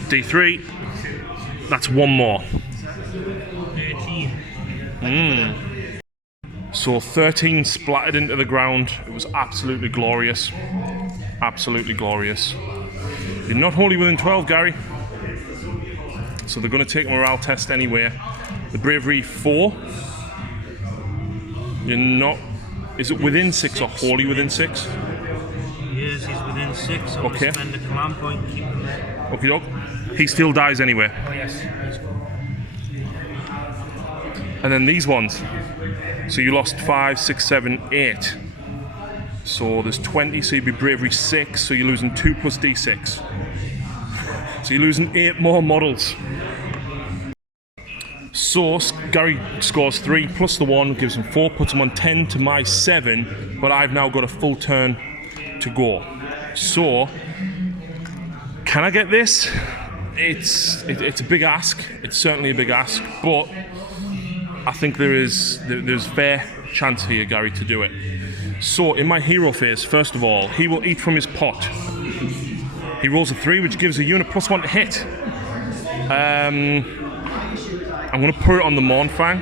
D3, that's 1 more. 13. So 13 splattered into the ground. It was absolutely glorious. Absolutely glorious. You're not wholly within 12, Gary. So they're going to take a morale test anyway. The Bravery 4. You're not... Is it within 6 or wholly within 6? Yes, he's within 6, so Okay. we'll spend a command point and keep him there. Okay, doke. He still dies anyway. Oh, yes. And then these ones. So you lost 5, 6, 7, 8. So there's 20, so you'd be Bravery 6, so you're losing 2 plus D6. So you're losing 8 more models. So Gary scores 3 plus the 1, gives him 4, puts him on 10 to my 7, but I've now got a full turn to go. So, can I get this? It's a big ask. It's certainly a big ask, but I think there's fair chance here, Gary, to do it. So in my hero phase, first of all, he will eat from his pot. He rolls a 3, which gives a unit +1 to hit. I'm going to put it on the Mornfang.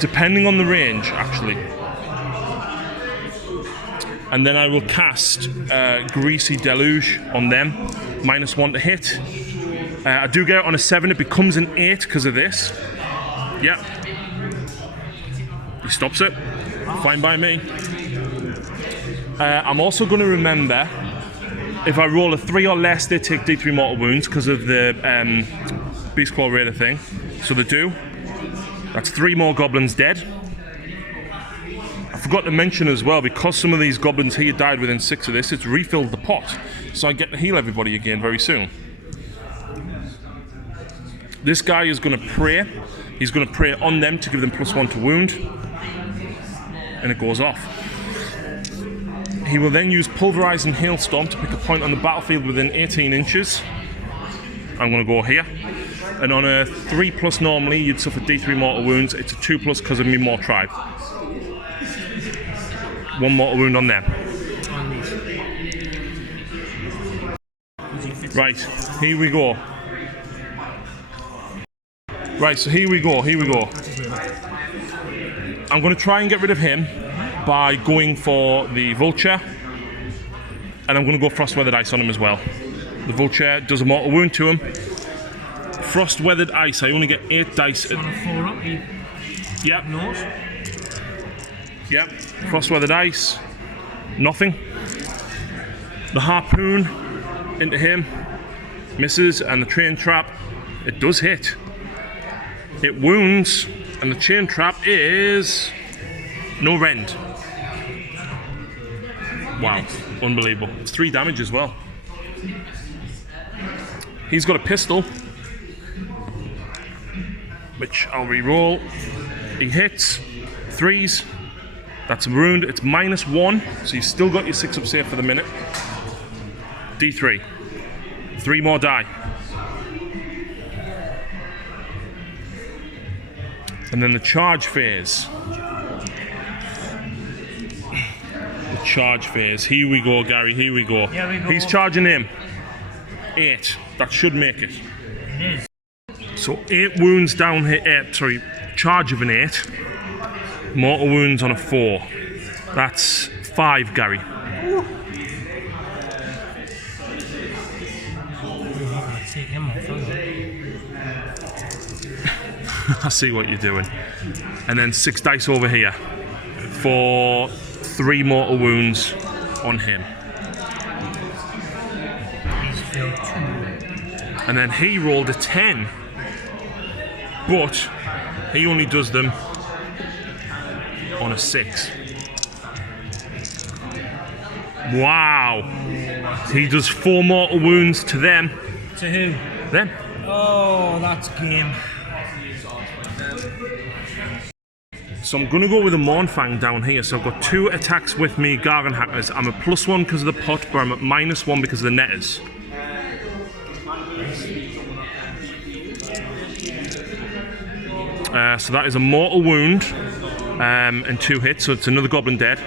Depending on the range, actually. And then I will cast Greasy Deluge on them. -1 to hit. I do get it on a 7, it becomes an 8 because of this. Yep. You He stops it. Fine by me. I'm also going to remember, if I roll a 3 or less, they take D3 mortal wounds because of the Beastclaw Raider thing. So they do. That's 3 more goblins dead. I forgot to mention as well, because some of these goblins here died within 6 of this, it's refilled the pot. So I get to heal everybody again very soon. This guy is going to pray. He's going to pray on them to give them +1 to wound. And it goes off. He will then use Pulverizing Hailstorm to pick a point on the battlefield within 18 inches. I'm going to go here. And on a 3+ normally, you'd suffer D3 mortal wounds. It's a 2+ because of me Mawtribe. 1 mortal wound on them. Right, here we go. Right, so here we go. I'm going to try and get rid of him by going for the Vulture, and I'm going to go Frost Weathered Ice on him as well. The Vulture does a mortal wound to him. Frost Weathered Ice, I only get 8 dice. Yep. Yep. Frost Weathered Ice. Nothing. The Harpoon into him. Misses, and the Train Trap, it does hit. It wounds, and the Chain Trap is no rend. Wow, unbelievable. It's 3 damage as well. He's got a pistol, which I'll re-roll. He hits 3s. That's a wound. It's -1, so you've still got your 6 up safe for the minute. D3. 3 more die. And then the charge phase. The charge phase. Here we go, Gary. Here we go. He's charging him. 8. That should make it. So 8 wounds down here. Charge of an 8. Mortal wounds on a 4. That's 5, Gary. I see what you're doing. And then 6 dice over here for 3 mortal wounds on him. And then he rolled a 10, but he only does them on a 6. Wow. He does 4 mortal wounds to them. To who? Them. Oh, that's game. So I'm going to go with a Mournfang down here. So I've got 2 attacks with me, Gargan Hackers. I'm a +1 because of the pot, but I'm at -1 because of the netters. So that is a mortal wound and 2 hits, so it's another goblin dead.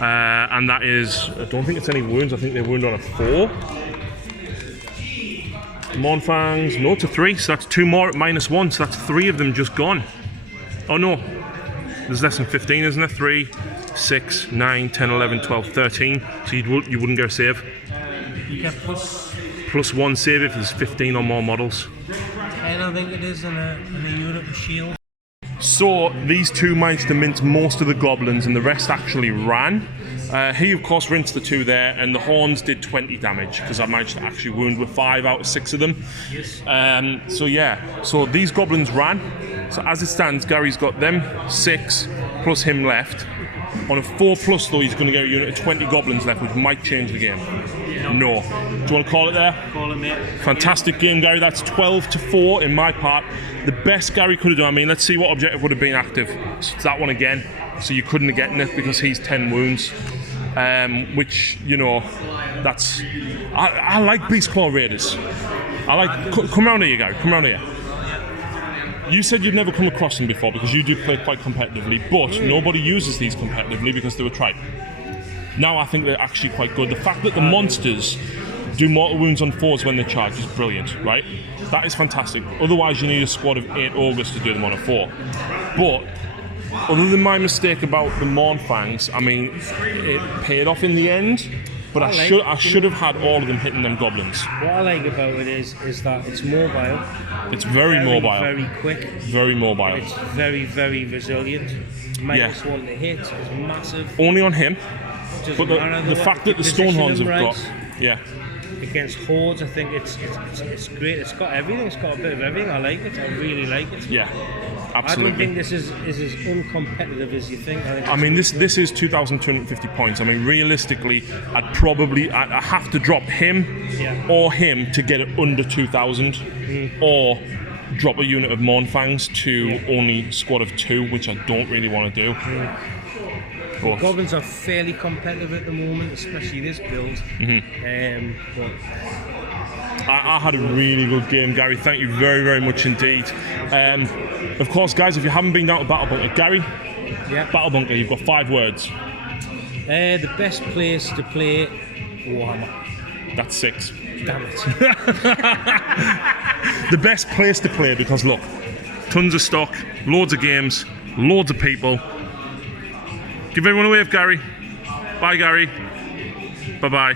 And that is, I don't think it's any wounds, I think they wound on a 4. Mournfangs, no, to 3, so that's 2 more at -1, so that's 3 of them just gone. Oh no, there's less than 15, isn't there? 3, 6, 9, 10, 11, 12, 13. So you wouldn't get a save. You get +1 save if there's 15 or more models. I don't think it is in a unit with shield. So these 2 managed to mince most of the goblins, and the rest actually ran. He of course rinsed the 2 there, and the horns did 20 damage because I managed to actually wound with 5 out of 6 of them. Yes. So yeah, so these goblins ran. So as it stands, Gary's got them 6 plus him left. On a 4+ though, he's going to get a unit of 20 goblins left, which might change the game. No. Do you want to call it there? Call it, mate. Fantastic game, Gary. That's 12-4 in my part. The best Gary could have done. I mean, let's see what objective would have been active. So it's that one again. So you couldn't have gotten it because he's 10 wounds. Which, you know, that's... I like Beastclaw Raiders. I like... Come round here, Gary. Come round here. You said you've never come across them before because you do play quite competitively, but nobody uses these competitively because they were tripe. Now I think they're actually quite good. The fact that the monsters do mortal wounds on 4s when they charge is brilliant, right? That is fantastic. Otherwise you need a squad of 8 ogres to do them on a 4. But other than my mistake about the Mournfangs, I mean, it paid off in the end. But I should have had all of them hitting them goblins. What I like about it is that it's mobile. It's very mobile. Very quick. Very mobile. It's very, very resilient. -1 to hit is massive. Only on him. Doesn't But matter the fact that the Stonehorns have got... Yeah. Against hordes, I think it's great. It's got everything. It's got a bit of everything. I like it. I really like it. Yeah. I Absolutely. don't think this is as uncompetitive as you think. I mean, this is 2,250 points. I mean, realistically, I have to drop him or him to get it under 2,000, or drop a unit of Mournfangs to only squad of 2, which I don't really want to do. The goblins are fairly competitive at the moment, especially this build. But I had a really good game, Gary. Thank you very, very much indeed. Of course, guys, if you haven't been down to Battle Bunker, Gary, Battle Bunker, you've got 5 words. The best place to play Warhammer. That's 6. Damn it. The best place to play, because look, tons of stock, loads of games, loads of people. Give everyone a wave, Gary. Bye, Gary. Bye-bye.